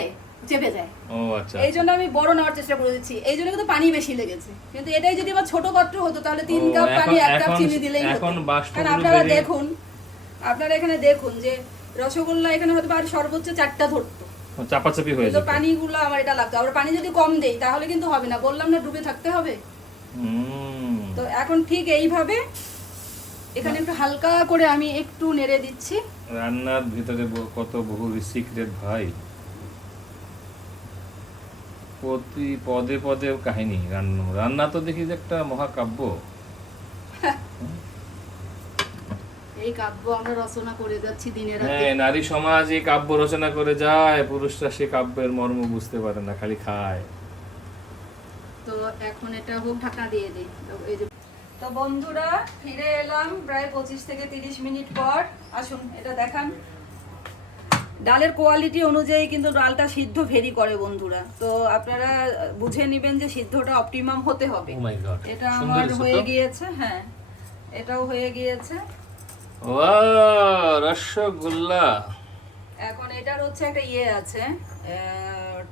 চেপে যায়। ও আচ্ছা। এই জন্য আমি বড় নেওয়ার চেষ্টা করেছি, এই জন্য কিন্তু পানি বেশি লেগেছে। কিন্তু এটাই যদি আমার ছোট পাত্র হতো, তাহলে 3 কাপ পানি 1 কাপ চিনি দিলেই হতো। এখন কারণ আপনারা এখানে দেখুন যে রসগোল্লা এখানে হয়তো আর সর্বোচ্চ 4টা ধরতো, চাপাচাপি হয়ে তো যেত। পানিগুলো আমার এটা লাগতো। আবার পানি যদি কম দেই তাহলে কিন্তু হবে না, বললাম না ডুবে থাকতে হবে। তো এখন ঠিক এইভাবে এখানে একটু হালকা করে আমি একটু নেড়ে দিচ্ছি। রান্নার ভিতরে কত বহু সিক্রেট ভাই, প্রতি পদে পদে কাহিনী। রান্না তো দেখি যে একটা মহাকাব্য। এই কাব্য আমরা রচনা করে যাচ্ছি দিনের রাতে। হ্যাঁ, নারী সমাজ এই কাব্য রচনা করে যায়, পুরুষরা সে কাব্যের মর্ম বুঝতে পারে না, খালি খায়। তো এখন এটা হোক, ঢাকনা দিয়ে দিই। এই যে, তো বন্ধুরা ফিরে এলাম প্রায় 25 থেকে 30 মিনিট পর। আসুন এটা দেখান, ডালের কোয়ালিটি অনুযায়ী কিন্তু ডালটা সিদ্ধ ভেরি করে বন্ধুরা, তো আপনারা বুঝে নেবেন যে সিদ্ধটা অপটিমাম হতে হবে। ও মাই গড, এটা আমার হয়ে গিয়েছে, হ্যাঁ এটাও হয়ে গিয়েছে। ওয়াও, রসগোল্লা। এখন এটার হচ্ছে একটা ইয়ে আছে,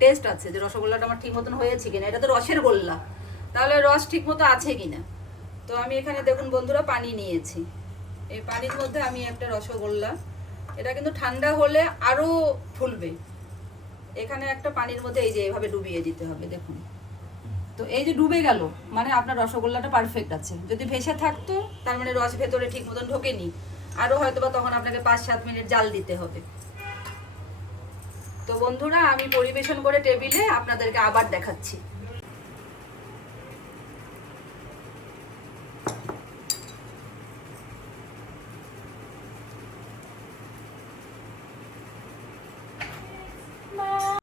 টেস্ট আছে যে রসগোল্লাটা আমার ঠিক মতন হয়েছে কিনা। এটা তো রসের গোল্লা, তাহলে রস ঠিক মতো আছে কিনা। তো আমি এখানে দেখুন বন্ধুরা পানি নিয়েছি, এই পানির মধ্যে আমি একটা রসগোল্লা, এটা কিন্তু ঠান্ডা হলে আরো ফুলবে। এখানে একটা পানির মধ্যে এই যে এইভাবে ডুবিয়ে দিতে হবে, দেখুন। তো এই যে ডুবে গেল মানে আপনার রসগোল্লাটা পারফেক্ট আছে। যদি ভেসে থাকতো তার মানে রস ভেতরে ঠিক মতন ঢোকেনি, আরো হয়তো বা তখন আপনাকে 5-7 মিনিট জাল দিতে হবে। তো বন্ধুরা আমি পরিবেশন করে টেবিলে আপনাদেরকে আবার দেখাচ্ছি।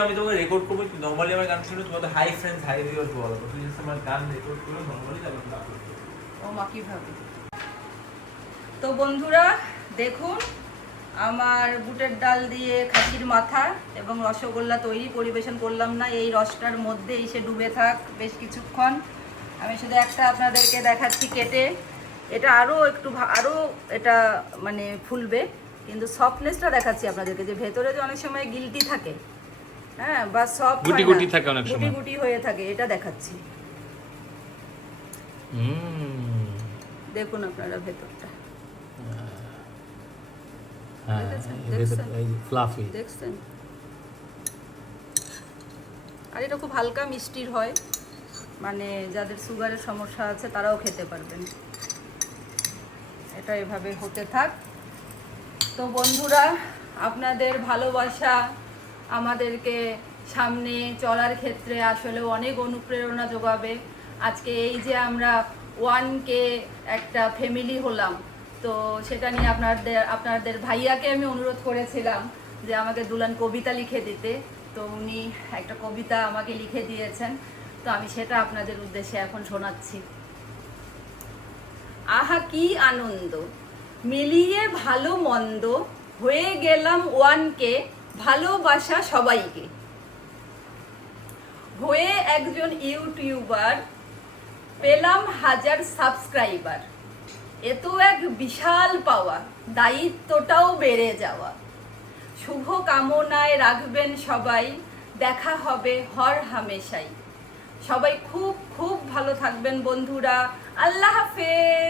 আমি তোমাকে রেকর্ড করবো, নরমালি আমার গান শুনে তোমার হাই ফ্রেন্ডস হাই ভিউয়ার্স বলো, তুমি জাস্ট আমার গান রেকর্ড করো নরমালি, তারপর তুমি আপলোড করো। ও মা কিভাবে? তো বন্ধুরা দেখুন আমার বুটের ডাল দিয়ে খাসির মাথা এবং রসগোল্লা তৈরি, পরিবেশন করলাম না, এই রসটার মধ্যে এসে ডুবে থাক বেশ কিছুক্ষণ। আমি শুধু একটা আপনাদেরকে দেখাচ্ছি কেটে, এটা আরও একটু আরও এটা মানে ফুলবে, কিন্তু সফটনেসটা দেখাচ্ছি আপনাদেরকে, যে ভেতরে যে অনেক সময় গিলটি থাকে, হ্যাঁ বা সফট গুটি গুটি থাকে অনেক সময়, গুটি গুটি হয়ে থাকে, এটা দেখাচ্ছি। দেখুন আপনারা ভেতরটা ফ্লাফি দেখছেন, আর এটা খুব হালকা মিষ্টির হয়, মানে যাদের সুগারের সমস্যা আছে তারাও খেতে পারবেন। এটা এভাবে হতে থাক। তো বন্ধুরা আপনাদের ভালোবাসা আমাদেরকে সামনে চলার ক্ষেত্রে আসলে অনেক অনুপ্রেরণা যোগাবে। আজকে এই যে আমরা 1K একটা ফ্যামিলি হলাম, তো সেটা নিয়ে আপনাদের ভাইয়াকে আমি অনুরোধ করেছিলাম যে আমাকে দুলান কবিতা লিখে দিতে, তো উনি একটা কবিতা আমাকে লিখে দিয়েছেন, তো আমি সেটা আপনাদের উদ্দেশ্যে এখন শোনাচ্ছি। আহা কি আনন্দ, মিলিয়ে ভালো মন্দ, হয়ে গেলাম 1K, ভালোবাসা সবাইকে। হয়ে একজন ইউটিউবার, পেলাম 1000 সাবস্ক্রাইবার, এ তো এক বিশাল পাওয়া, দায়িত্বটাও বেড়ে যাওয়া। শুভ কামনায় রাখবেন সবাই, দেখা হবে হর হামেশাই। সবাই খুব খুব ভালো থাকবেন বন্ধুরা, আল্লাহ হাফেজ।